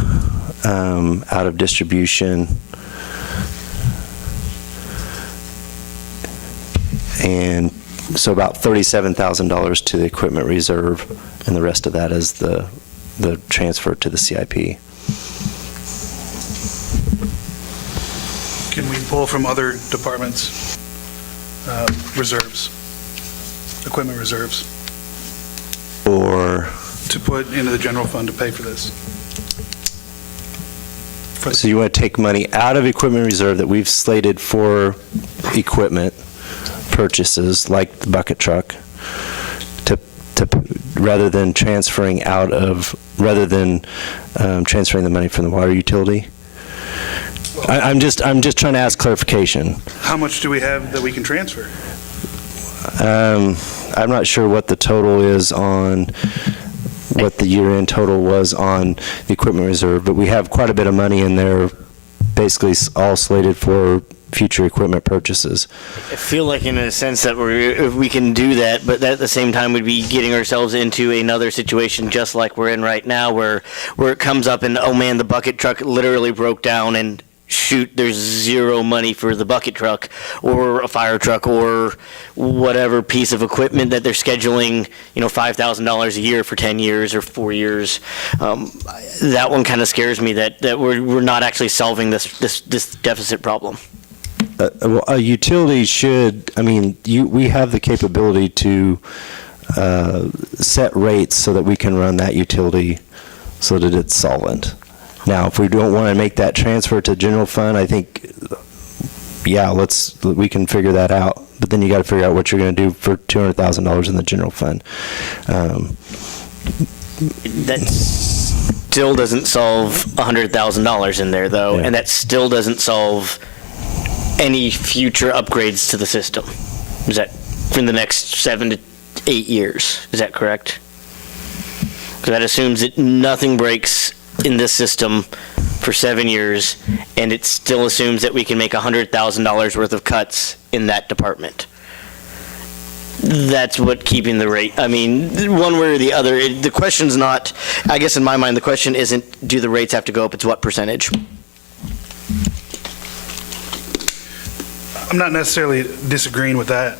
out of distribution, and so about $37,000 to the equipment reserve, and the rest of that is the transfer to the CIP. Can we pull from other departments reserves, equipment reserves, Or to put into the general fund to pay for this? so you want to take money out of equipment reserve that we've slated for equipment purchases, like the bucket truck, rather than transferring transferring the money from the water utility? I'm just trying to ask clarification. How much do we have that we can transfer? I'm not sure what the total is on, what the year-end total was on the equipment reserve, but we have quite a bit of money in there, basically all slated for future equipment purchases. I feel like in a sense that if we can do that, but at the same time we'd be getting ourselves into another situation just like we're in right now where it comes up and, oh man, the bucket truck literally broke down and shoot, there's zero money for the bucket truck or a fire truck or whatever piece of equipment that they're scheduling, $5,000 a year for 10 years or 4 years. That one kind of scares me that we're not actually solving this deficit problem. A utility should, we have the capability to set rates so that we can run that utility so that it's solvent. Now, if we don't want to make that transfer to general fund, I think, yeah, we can figure that out. But then you got to figure out what you're going to do for $200,000 in the general fund. That still doesn't solve $100,000 in there, though, Yeah. and that still doesn't solve any future upgrades to the system. Is that for the next 7 to 8 years? Is that correct? So that assumes that nothing breaks in this system for 7 years, and it still assumes that we can make $100,000 worth of cuts in that department. That's what keeping the rate. One way or the other. The question's not, I guess in my mind, the question isn't do the rates have to go up, it's what percentage. I'm not necessarily disagreeing with that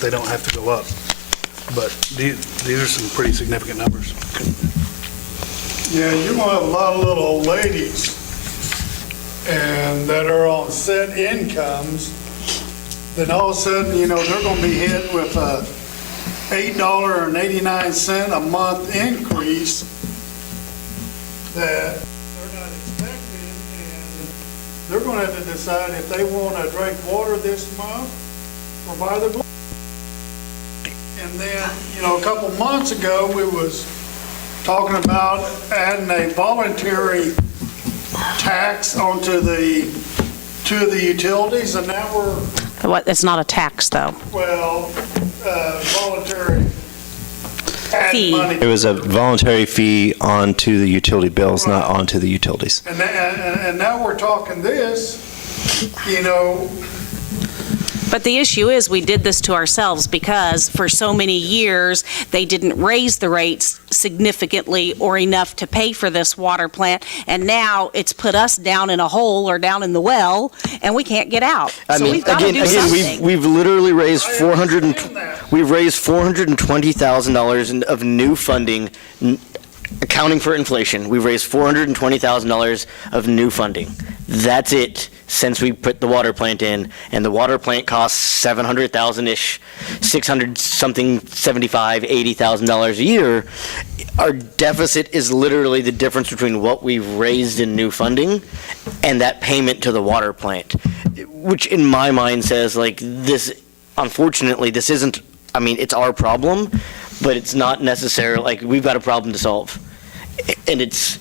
they don't have to go up, but these are some pretty significant numbers. Yeah, you're gonna have a lot of little old ladies and that are on set incomes, then all of a sudden, they're gonna be hit with a $8.89 a month increase that they're not expecting, and they're gonna have to decide if they wanna drink water this month or buy their. And then, a couple months ago, we was talking about adding a voluntary tax onto the utilities, and now we're, It's not a tax, though. voluntary Fee. money. It was a voluntary fee onto the utility bills, not onto the utilities. And now we're talking this, But the issue is, we did this to ourselves because for so many years, they didn't raise the rates significantly or enough to pay for this water plant, and now it's put us down in a hole or down in the well, and we can't get out. So we've got to do something. we've literally raised $420,000 of new funding, accounting for inflation. We've raised $420,000 of new funding. That's it since we put the water plant in, and the water plant costs $700,000-ish, $600-something, $75,000, $80,000 a year. Our deficit is literally the difference between what we've raised in new funding and that payment to the water plant, which in my mind says, this, unfortunately, this isn't, it's our problem, but it's not necessarily, we've got a problem to solve. And it's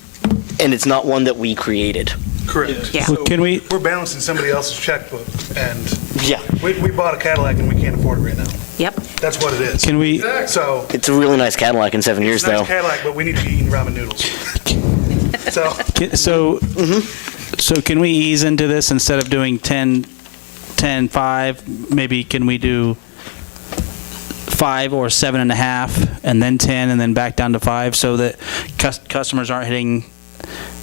not one that we created. Correct. Yeah. So Can we- we're balancing somebody else's checkbook, and Yeah. we bought a Cadillac and we can't afford it right now. Yep. That's what it is. Can we, So, It's a really nice Cadillac in 7 years, it's a nice though. Cadillac, but we need to be eating ramen noodles. So, so can we ease into this instead of doing 10, 5? Maybe can we do 5 or 7.5 and then 10 and then back down to 5 so that customers aren't hitting?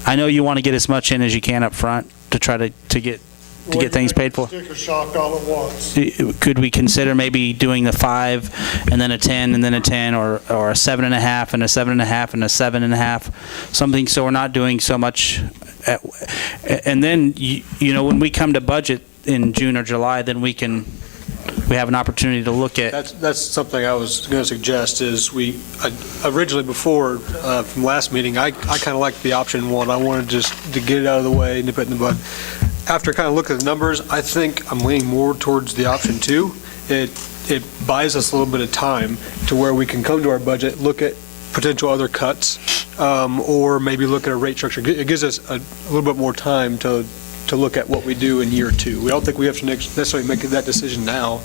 I know you want to get as much in as you can up front to try to get things paid for. Sticker shock all at once. Could we consider maybe doing the 5 and then a 10 and then a 10, or a 7.5 and a 7.5 and a 7.5, something, so we're not doing so much. And then, when we come to budget in June or July, then we have an opportunity to look at. That's something I was going to suggest is originally before, from last meeting, I kind of liked the option 1. I wanted just to get it out of the way, nip it in the bud. After kind of looking at the numbers, I think I'm leaning more towards the option 2. it buys us a little bit of time to where we can come to our budget, look at potential other cuts, or maybe look at a rate structure. It gives us a little bit more time to look at what we do in year 2. We don't think we have to necessarily make that decision now,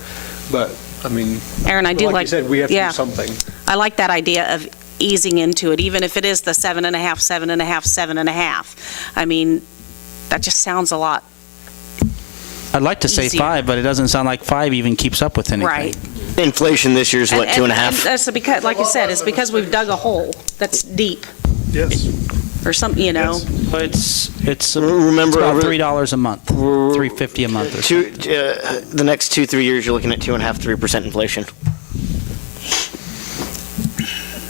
but, I mean, Aaron, I do like you said, we have to yeah. do something. I like that idea of easing into it, even if it is the 7.5, 7.5, 7.5. I mean, that just sounds a lot. I'd like to say Easier. 5, but it doesn't sound like 5 even keeps up with anything. Right. Inflation this year is what, 2.5? And that's because, like you said, it's because we've dug a hole that's deep, Yes. or something, you know. But it's Remember, about over $3 a month, $3.50 a month or something. the next 2-3 years, you're looking at 2.5-3% inflation.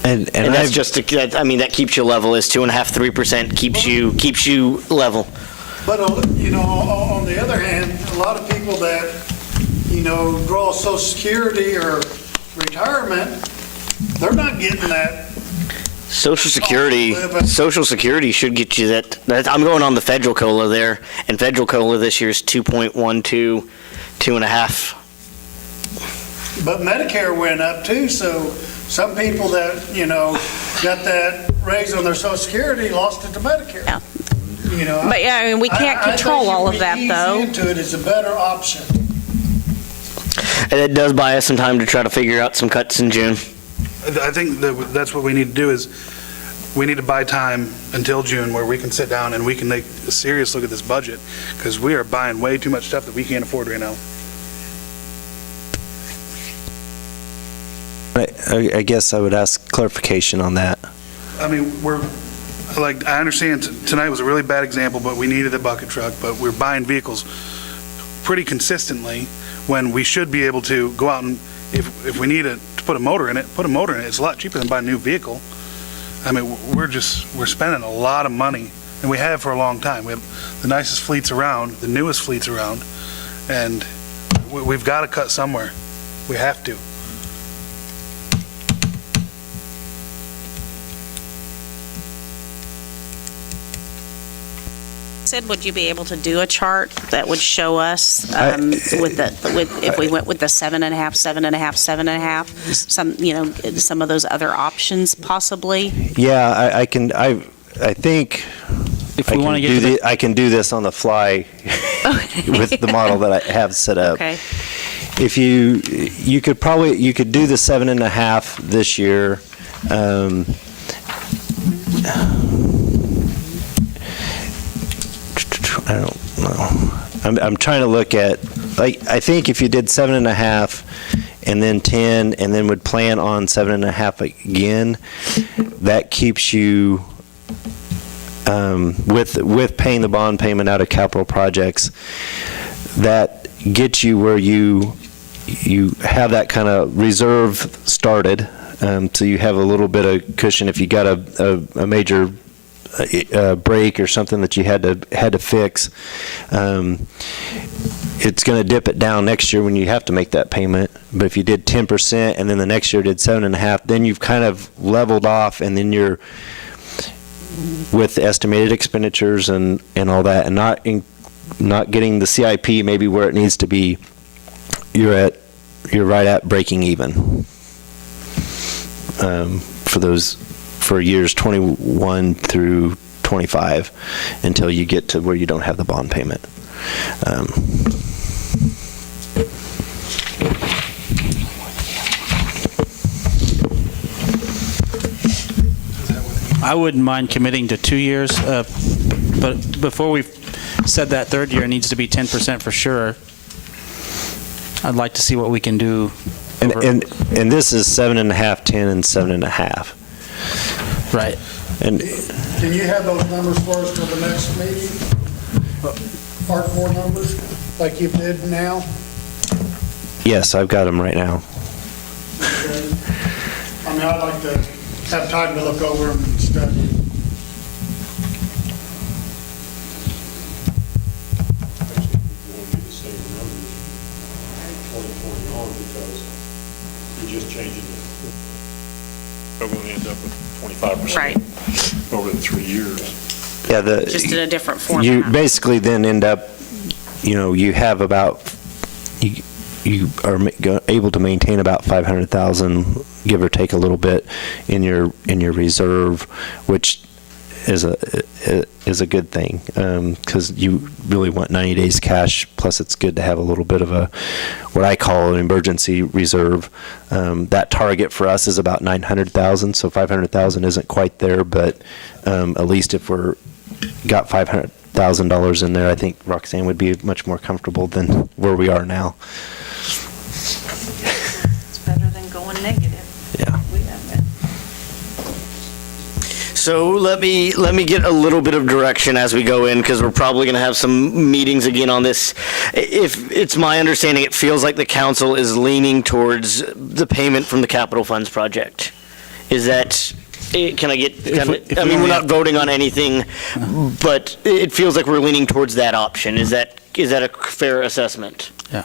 And And that's I've, just, I mean, that keeps you level, is 2.5-3% keeps you level. But, on the other hand, a lot of people that, draw Social Security or retirement, they're not getting that. Social Security should get you that, I'm going on the federal COLA there, and federal COLA this year is 2.12, 2.5. But Medicare went up too, so some people that, got that raise on their Social Security lost it to Medicare. Yeah. But yeah, I mean, we can't control all of that, though. I think if we ease into it, it's a better option. And it does buy us some time to try to figure out some cuts in June. I think that's what we need to do is, we need to buy time until June where we can sit down and we can take a serious look at this budget, because we are buying way too much stuff that we can't afford right now. I guess I would ask clarification on that. I mean, I understand tonight was a really bad example, but we needed a bucket truck, but we're buying vehicles pretty consistently when we should be able to go out and, if we need to put a motor in it, put a motor in it. It's a lot cheaper than buying a new vehicle. I mean, we're spending a lot of money, and we have for a long time. We have the nicest fleets around, the newest fleets around, and we've got to cut somewhere. We have to. Sid, would you be able to do a chart that would show us if we went with the 7.5, 7.5, 7.5, some of those other options possibly? Yeah, I can. I think If we want to get to the I can do this on the fly with the model that I have set up. Okay. If you could do the 7.5 this year. I don't know. I'm trying to look at, I think if you did 7.5 and then 10 and then would plan on 7.5 again, that keeps you, with paying the bond payment out of capital projects, that gets you where you have that kind of reserve started, so you have a little bit of cushion if you got a major break or something that you had to fix. It's going to dip it down next year when you have to make that payment. But if you did 10% and then the next year did 7.5, then you've kind of leveled off, and then you're with estimated expenditures and all that, and not getting the CIP maybe where it needs to be. You're right at breaking even for years 21 through 25 until you get to where you don't have the bond payment. I wouldn't mind committing to 2 years, but before we've said that third year needs to be 10% for sure, I'd like to see what we can do. And this is 7.5, 10, and 7.5. Right. And Can you have those numbers for us for the next meeting? Part 4 numbers, like you did now? yes, I've got them right now. Okay. I mean, I'd like to have time to look over them and study. Just changing it. We're going to end up with 25% Right. over the 3 years. Yeah, Just in a different format. you basically then end up, you have about, you are able to maintain about 500,000, give or take a little bit, in your reserve, which is a good thing, because you really want 90 days cash. Plus, it's good to have a little bit of a what I call an emergency reserve. That target for us is about 900,000, so 500,000 isn't quite there, but at least if we're got $500,000 in there, I think Roxanne would be much more comfortable than where we are now. It's better than going negative. Yeah. We have been. So let me get a little bit of direction as we go in, because we're probably going to have some meetings again on this. If it's my understanding, it feels like the council is leaning towards the payment from the capital funds project. Is that, can I get, I mean, we're not voting on anything, but it feels like we're leaning towards that option. Is that a fair assessment? Yeah.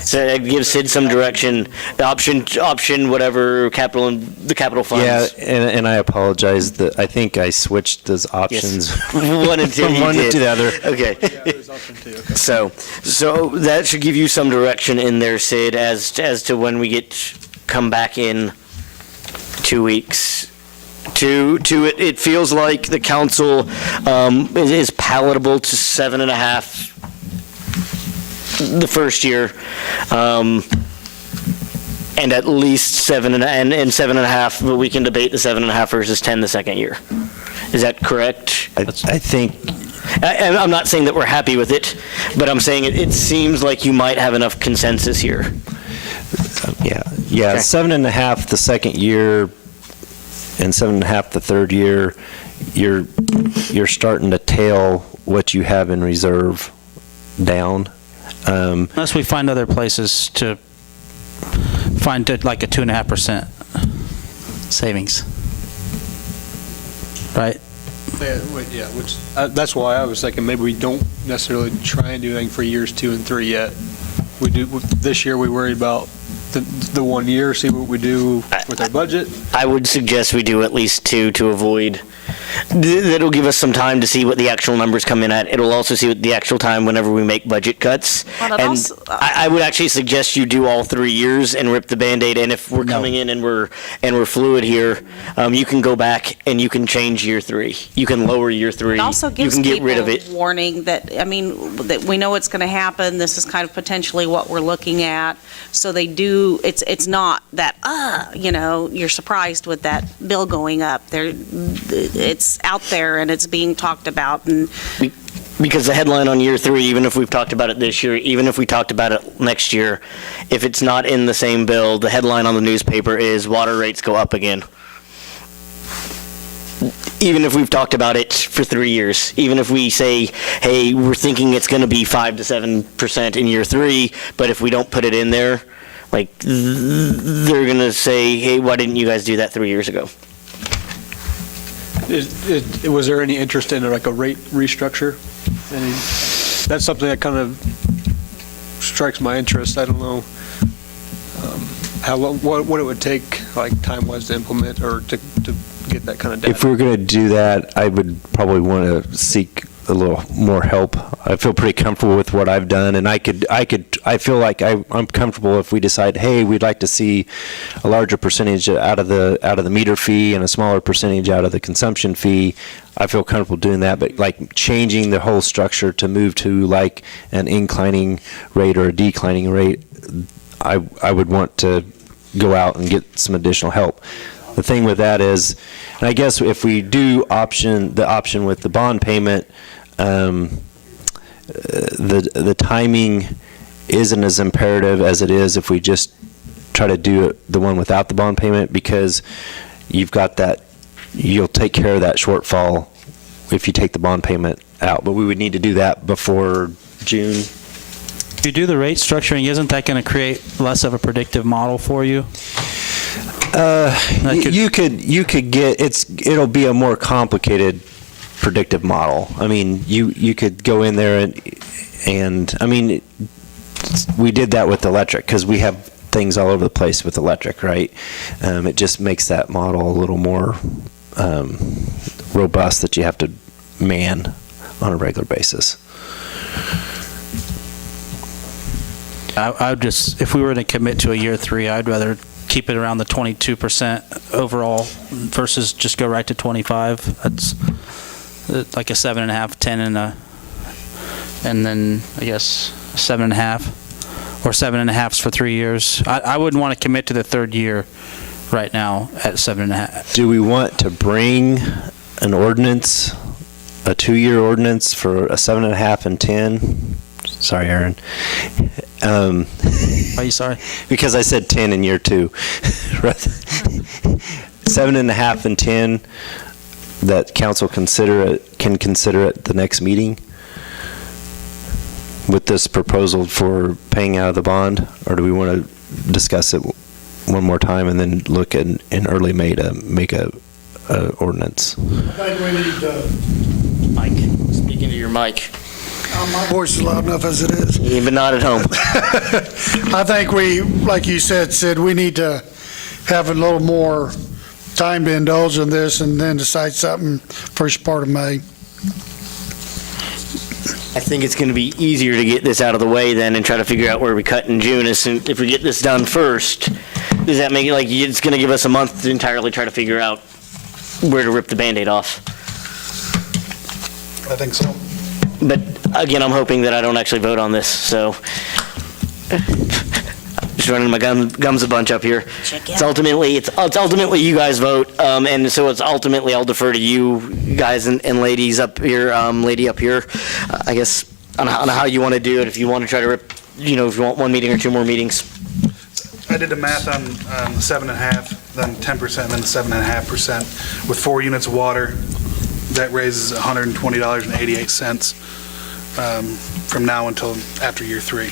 So that gives Sid some direction, the option, whatever, the capital funds. Yeah, and I apologize that I think I switched those options. Yes. One and two. From one to the other. Okay. Yeah, there's option 2, okay. So that should give you some direction in there, Sid, as to when we come back in 2 weeks. It feels like the council is palatable to 7.5 the first year, and at least 7.5, but we can debate the 7.5 versus 10 the second year. Is that correct? I think I'm not saying that we're happy with it, but I'm saying it seems like you might have enough consensus here. Yeah, Okay. 7.5 the second year and 7.5 the third year. You're starting to tail what you have in reserve down. Unless we find other places to find like a 2.5% savings. Right? Yeah, which, that's why I was thinking maybe we don't necessarily try and do anything for years 2 and 3 yet. We do, this year we worried about the 1 year, see what we do with our budget. I would suggest we do at least 2 to avoid. That'll give us some time to see what the actual numbers come in at. It'll also see what the actual time whenever we make budget cuts. Well, it And also- I would actually suggest you do all 3 years and rip the Band-Aid. And if we're coming in and we're fluid here, you can go back and you can change year 3. You can lower year 3. It also You gives can get people rid of it. warning that, I mean, that we know it's going to happen. This is kind of potentially what we're looking at. So they do, it's not that, you're surprised with that bill going up. It's out there and it's being talked about. And Because the headline on year 3, even if we've talked about it this year, even if we talked about it next year, if it's not in the same bill, the headline on the newspaper is water rates go up again. Even if we've talked about it for 3 years, even if we say, hey, we're thinking it's going to be 5 to 7% in year 3, but if we don't put it in there, like, they're going to say, hey, why didn't you guys do that 3 years ago? Was there any interest in like a rate restructure? That's something that kind of strikes my interest. I don't know how long, what it would take, like time-wise, to implement or to get that kind of data. if we're going to do that, I would probably want to seek a little more help. I feel pretty comfortable with what I've done, and I feel like I'm comfortable if we decide, hey, we'd like to see a larger percentage out of the meter fee and a smaller percentage out of the consumption fee. I feel comfortable doing that, but like changing the whole structure to move to like an inclining rate or a declining rate, I would want to go out and get some additional help. The thing with that is, and I guess if we do the option with the bond payment, the timing isn't as imperative as it is if we just try to do it, the one without the bond payment, because you've got that, you'll take care of that shortfall if you take the bond payment out. But we would need to do that before June. If you do the rate structuring, isn't that going to create less of a predictive model for you? You could get, it'll be a more complicated predictive model. I mean, you could go in there and I mean, we did that with electric because we have things all over the place with electric, right? It just makes that model a little more robust that you have to man on a regular basis. I would just, if we were to commit to a year 3, I'd rather keep it around the 22% overall versus just go right to 25. That's like a 7.5, 10, and then I guess 7.5 or 7.5s for 3 years. I wouldn't want to commit to the 3rd year right now at 7.5. Do we want to bring an ordinance, a 2-year ordinance for a 7.5 and 10? Sorry, Aaron. Are you sorry? Because I said 10 in year 2. 7.5 and 10, that council can consider at the next meeting with this proposal for paying out of the bond? Or do we want to discuss it one more time and then look in early May to make a ordinance? I think we need to, Mike, speaking to your mic. my voice is loud enough as it is. Even not at home. I think we, like you said, Sid, we need to have a little more time to indulge in this and then decide something first part of May. I think it's going to be easier to get this out of the way then and try to figure out where we cut in June. If we get this done first, does that make it like it's going to give us a month to entirely try to figure out where to rip the Band-Aid off? I think so. But again, I'm hoping that I don't actually vote on this, so just running my gums a bunch up here. It's ultimately you guys vote, and so it's ultimately I'll defer to you guys and ladies up here, lady up here, I guess on how you want to do it. If you want to try to rip, if you want 1 meeting or 2 more meetings. I did the math on 7.5, then 10%, then 7.5%. With 4 units of water, that raises $120.88 from now until after year 3.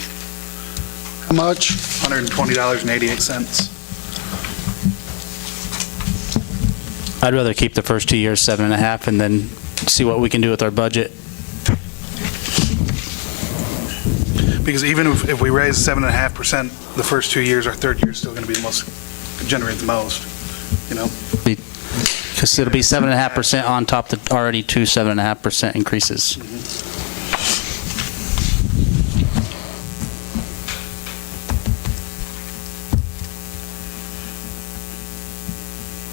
How much? $120.88. I'd rather keep the first 2 years 7.5 and then see what we can do with our budget. Because even if we raise 7.5% the first 2 years, our 3rd year is still going to be generate the most, Because it'll be 7.5% on top of the already 2 7.5% increases.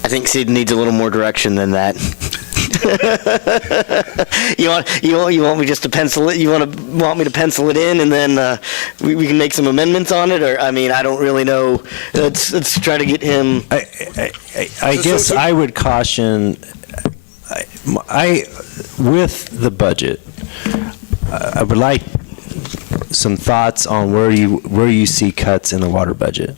I think Sid needs a little more direction than that. You want me just to pencil it? You want me to pencil it in, and then we can make some amendments on it? Or I don't really know. Let's try to get him. I guess I would caution. With the budget, I would like some thoughts on where you see cuts in the water budget.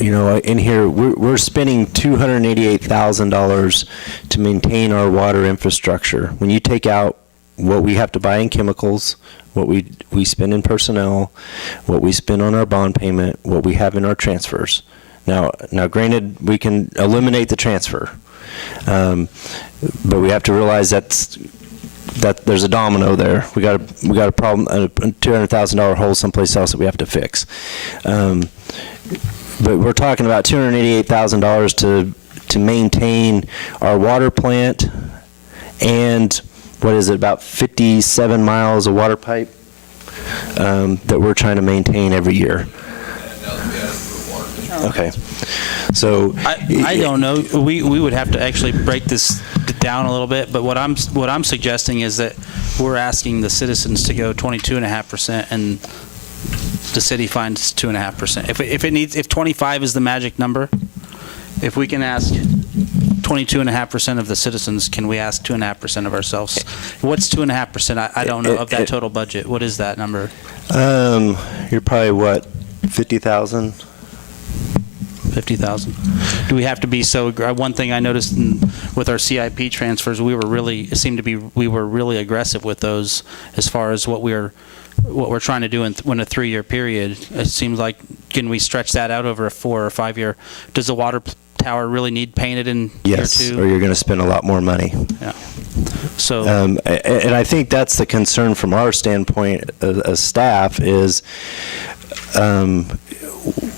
In here, we're spending $288,000 to maintain our water infrastructure. When you take out what we have to buy in chemicals, what we spend in personnel, what we spend on our bond payment, what we have in our transfers. Now, granted, we can eliminate the transfer, but we have to realize that there's a domino there. We got a problem, a $200,000 hole someplace else that we have to fix. But we're talking about $288,000 to maintain our water plant and about 57 miles of water pipe that we're trying to maintain every year. Okay. So I don't know. We would have to actually break this down a little bit, but what I'm suggesting is that we're asking the citizens to go 22.5% and the city finds 2.5%. If 25 is the magic number, if we can ask 22.5% of the citizens, can we ask 2.5% of ourselves? What's 2.5%? I don't know of that total budget. What is that number? You're probably 50,000. 50,000. Do we have to be so? One thing I noticed with our CIP transfers, we were really aggressive with those as far as what we're trying to do in a 3-year period. It seems like, can we stretch that out over a 4 or 5 year? Does the water tower really need painted in year 2? Or you're going to spend a lot more money. Yeah. So. And I think that's the concern from our standpoint as staff is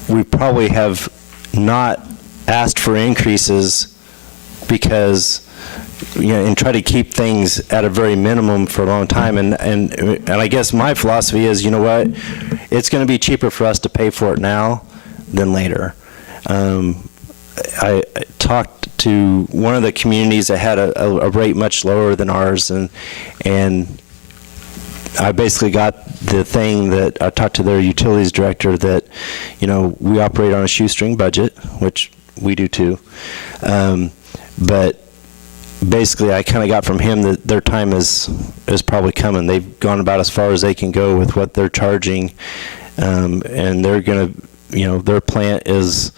we probably have not asked for increases because and try to keep things at a very minimum for a long time. And I guess my philosophy is, you know what, it's going to be cheaper for us to pay for it now than later. I talked to one of the communities that had a rate much lower than ours, and I basically got the thing that I talked to their utilities director that, we operate on a shoestring budget, which we do too. But basically, I kind of got from him that their time is probably coming. They've gone about as far as they can go with what they're charging, and they're going to, their plant is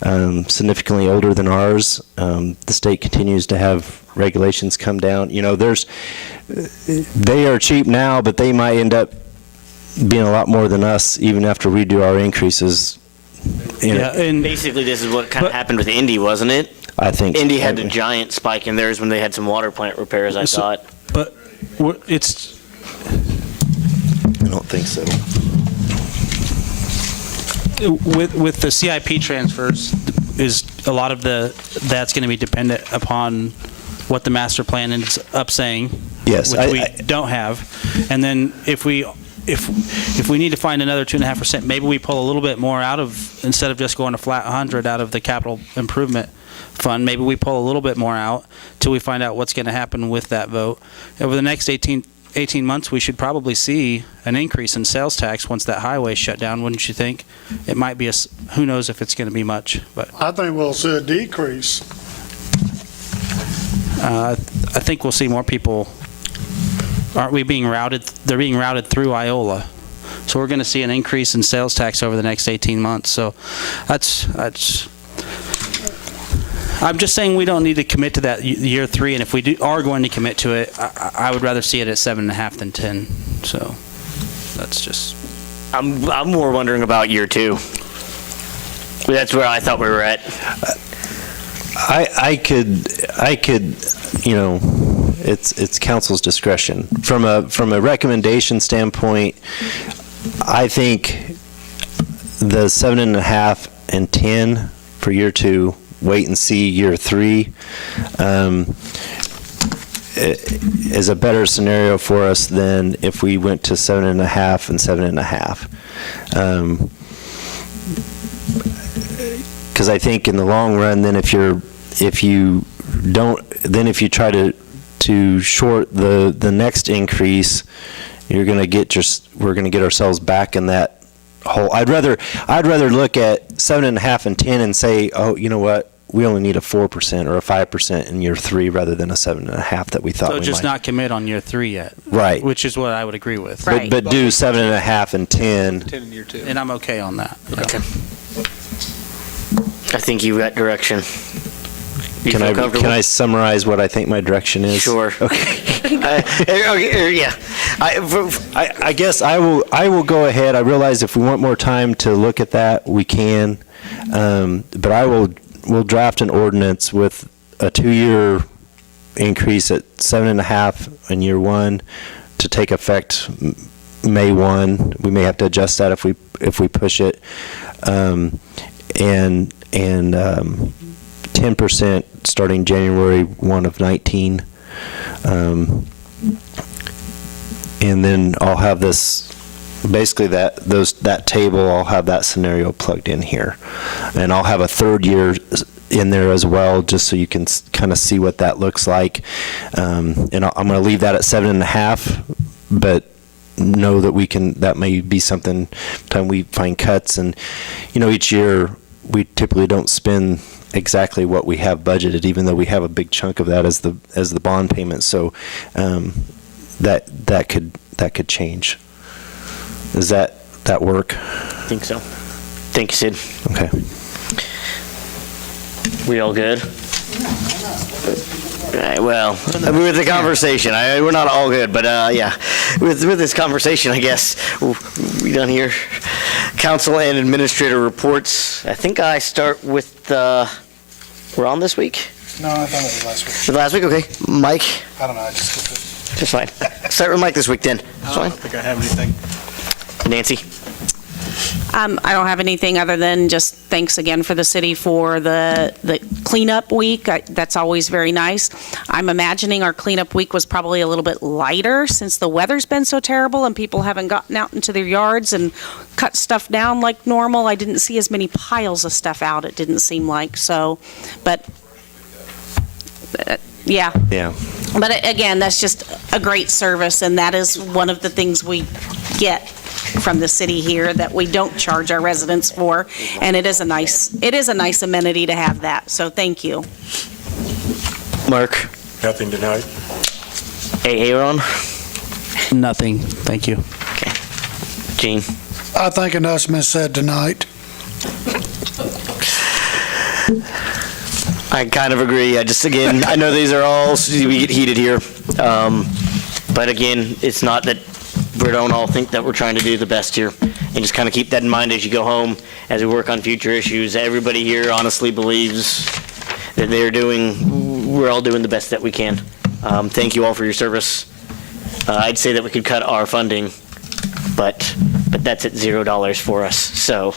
significantly older than ours. The state continues to have regulations come down. They are cheap now, but they might end up being a lot more than us even after we do our increases. And Basically, this is what kind of happened with Indy, wasn't it? I think Indy had a giant spike in theirs when they had some water plant repairs, I thought. But it's, I don't think so. with the CIP transfers, is a lot of that's going to be dependent upon what the master plan ends up saying. Yes, which we don't have. And then if we need to find another 2.5%, maybe we pull a little bit more out of, instead of just going a flat 100 out of the capital improvement fund, maybe we pull a little bit more out till we find out what's going to happen with that vote. Over the next 18 months, we should probably see an increase in sales tax once that highway shut down, wouldn't you think? It might be who knows if it's going to be much, but I think we'll see a decrease. I think we'll see more people. Aren't we being routed? They're being routed through Iola. So we're going to see an increase in sales tax over the next 18 months. So that's I'm just saying we don't need to commit to that year 3, and if we are going to commit to it, I would rather see it at 7.5 than 10. So that's just. I'm more wondering about year 2. That's where I thought we were at. I could, it's council's discretion. From a recommendation standpoint, I think the 7.5 and 10 for year 2, wait and see year 3, is a better scenario for us than if we went to 7.5 and 7.5. Because I think in the long run, then if you try to short the next increase, we're going to get ourselves back in that hole. I'd rather look at 7.5 and 10 and say, oh, you know what, we only need a 4% or a 5% in year 3 rather than a 7.5 that we thought we might. So just not commit on year 3 yet. Right. Which is what I would agree with. Right. But do 7.5 and 10. 10 in year 2. And I'm okay on that. Okay. I think you've got direction. Can I summarize what I think my direction is? Sure. Okay. Yeah. I guess I will go ahead. I realize if we want more time to look at that, we can. But we'll draft an ordinance with a 2-year increase at 7.5 in year 1 to take effect May 1. We may have to adjust that if we push it. And 10% starting January 1 of 19. And then I'll have this, basically that table, I'll have that scenario plugged in here. And I'll have a 3rd year in there as well, just so you can kind of see what that looks like. And I'm going to leave that at 7.5, but know that that may be something time we find cuts. And, each year we typically don't spend exactly what we have budgeted, even though we have a big chunk of that as the bond payment. So that could change. Does that work? I think so. Thank you, Sid. Okay. We all good? Right, well, with the conversation, we're not all good, but yeah, with this conversation, I guess we done here. Council and administrator reports. I think I start with we're on this week. No, I thought it was last week. Was it last week? Okay, Mike. I don't know. I just skipped it. Just fine. Start with Mike this week then. That's I fine. don't think I have anything. Nancy. I don't have anything other than just thanks again for the city for the cleanup week. That's always very nice. I'm imagining our cleanup week was probably a little bit lighter since the weather's been so terrible and people haven't gotten out into their yards and cut stuff down like normal. I didn't see as many piles of stuff out, it didn't seem like. So, but yeah. Yeah. But again, that's just a great service, and that is one of the things we get from the city here that we don't charge our residents for, and it is a nice amenity to have that. So thank you. Mark? Nothing tonight. Hey, Aaron? Nothing, thank you. Okay. Gene? I think enough's been said tonight. I kind of agree. Again, I know these are all, we get heated here. But again, it's not that we don't all think that we're trying to do the best here. And just kind of keep that in mind as you go home, as we work on future issues. Everybody here honestly believes that we're all doing the best that we can. Thank you all for your service. I'd say that we could cut our funding, but that's at $0 for us. So,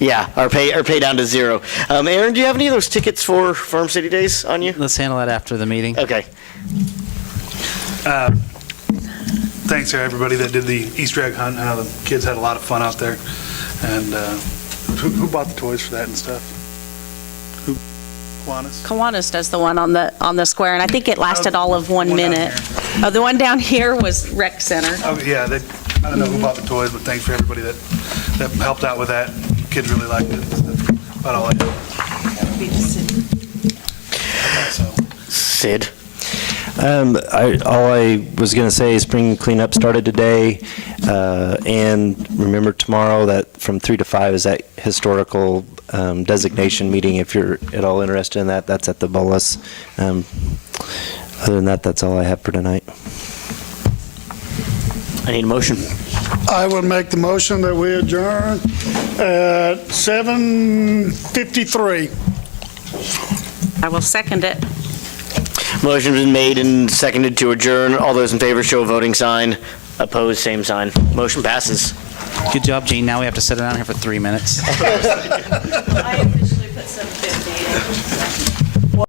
yeah, our pay down to zero. Aaron, do you have any of those tickets for Farm City Days on you? Let's handle that after the meeting. Okay. Thanks to everybody that did the Easter egg hunt. I know the kids had a lot of fun out there. And who bought the toys for that and stuff? Who? Kiwanis? Kiwanis does the one on the square, and I think it lasted all of 1 minute. Oh, the one down here was Rec Center. Oh, yeah, I don't know who bought the toys, but thanks for everybody that helped out with that. Kids really liked it. That's about all I have. Sid? All I was going to say is spring cleanup started today, and remember tomorrow that from 3 to 5 is that historical designation meeting. If you're at all interested in that, that's at the Bolus. Other than that, that's all I have for tonight. I need a motion. I will make the motion that we adjourn at 7:53. I will second it. Motion's been made and seconded to adjourn. All those in favor show a voting sign. Opposed, same sign. Motion passes. Good job, Gene. Now we have to sit around here for 3 minutes. I officially put 7:50 in.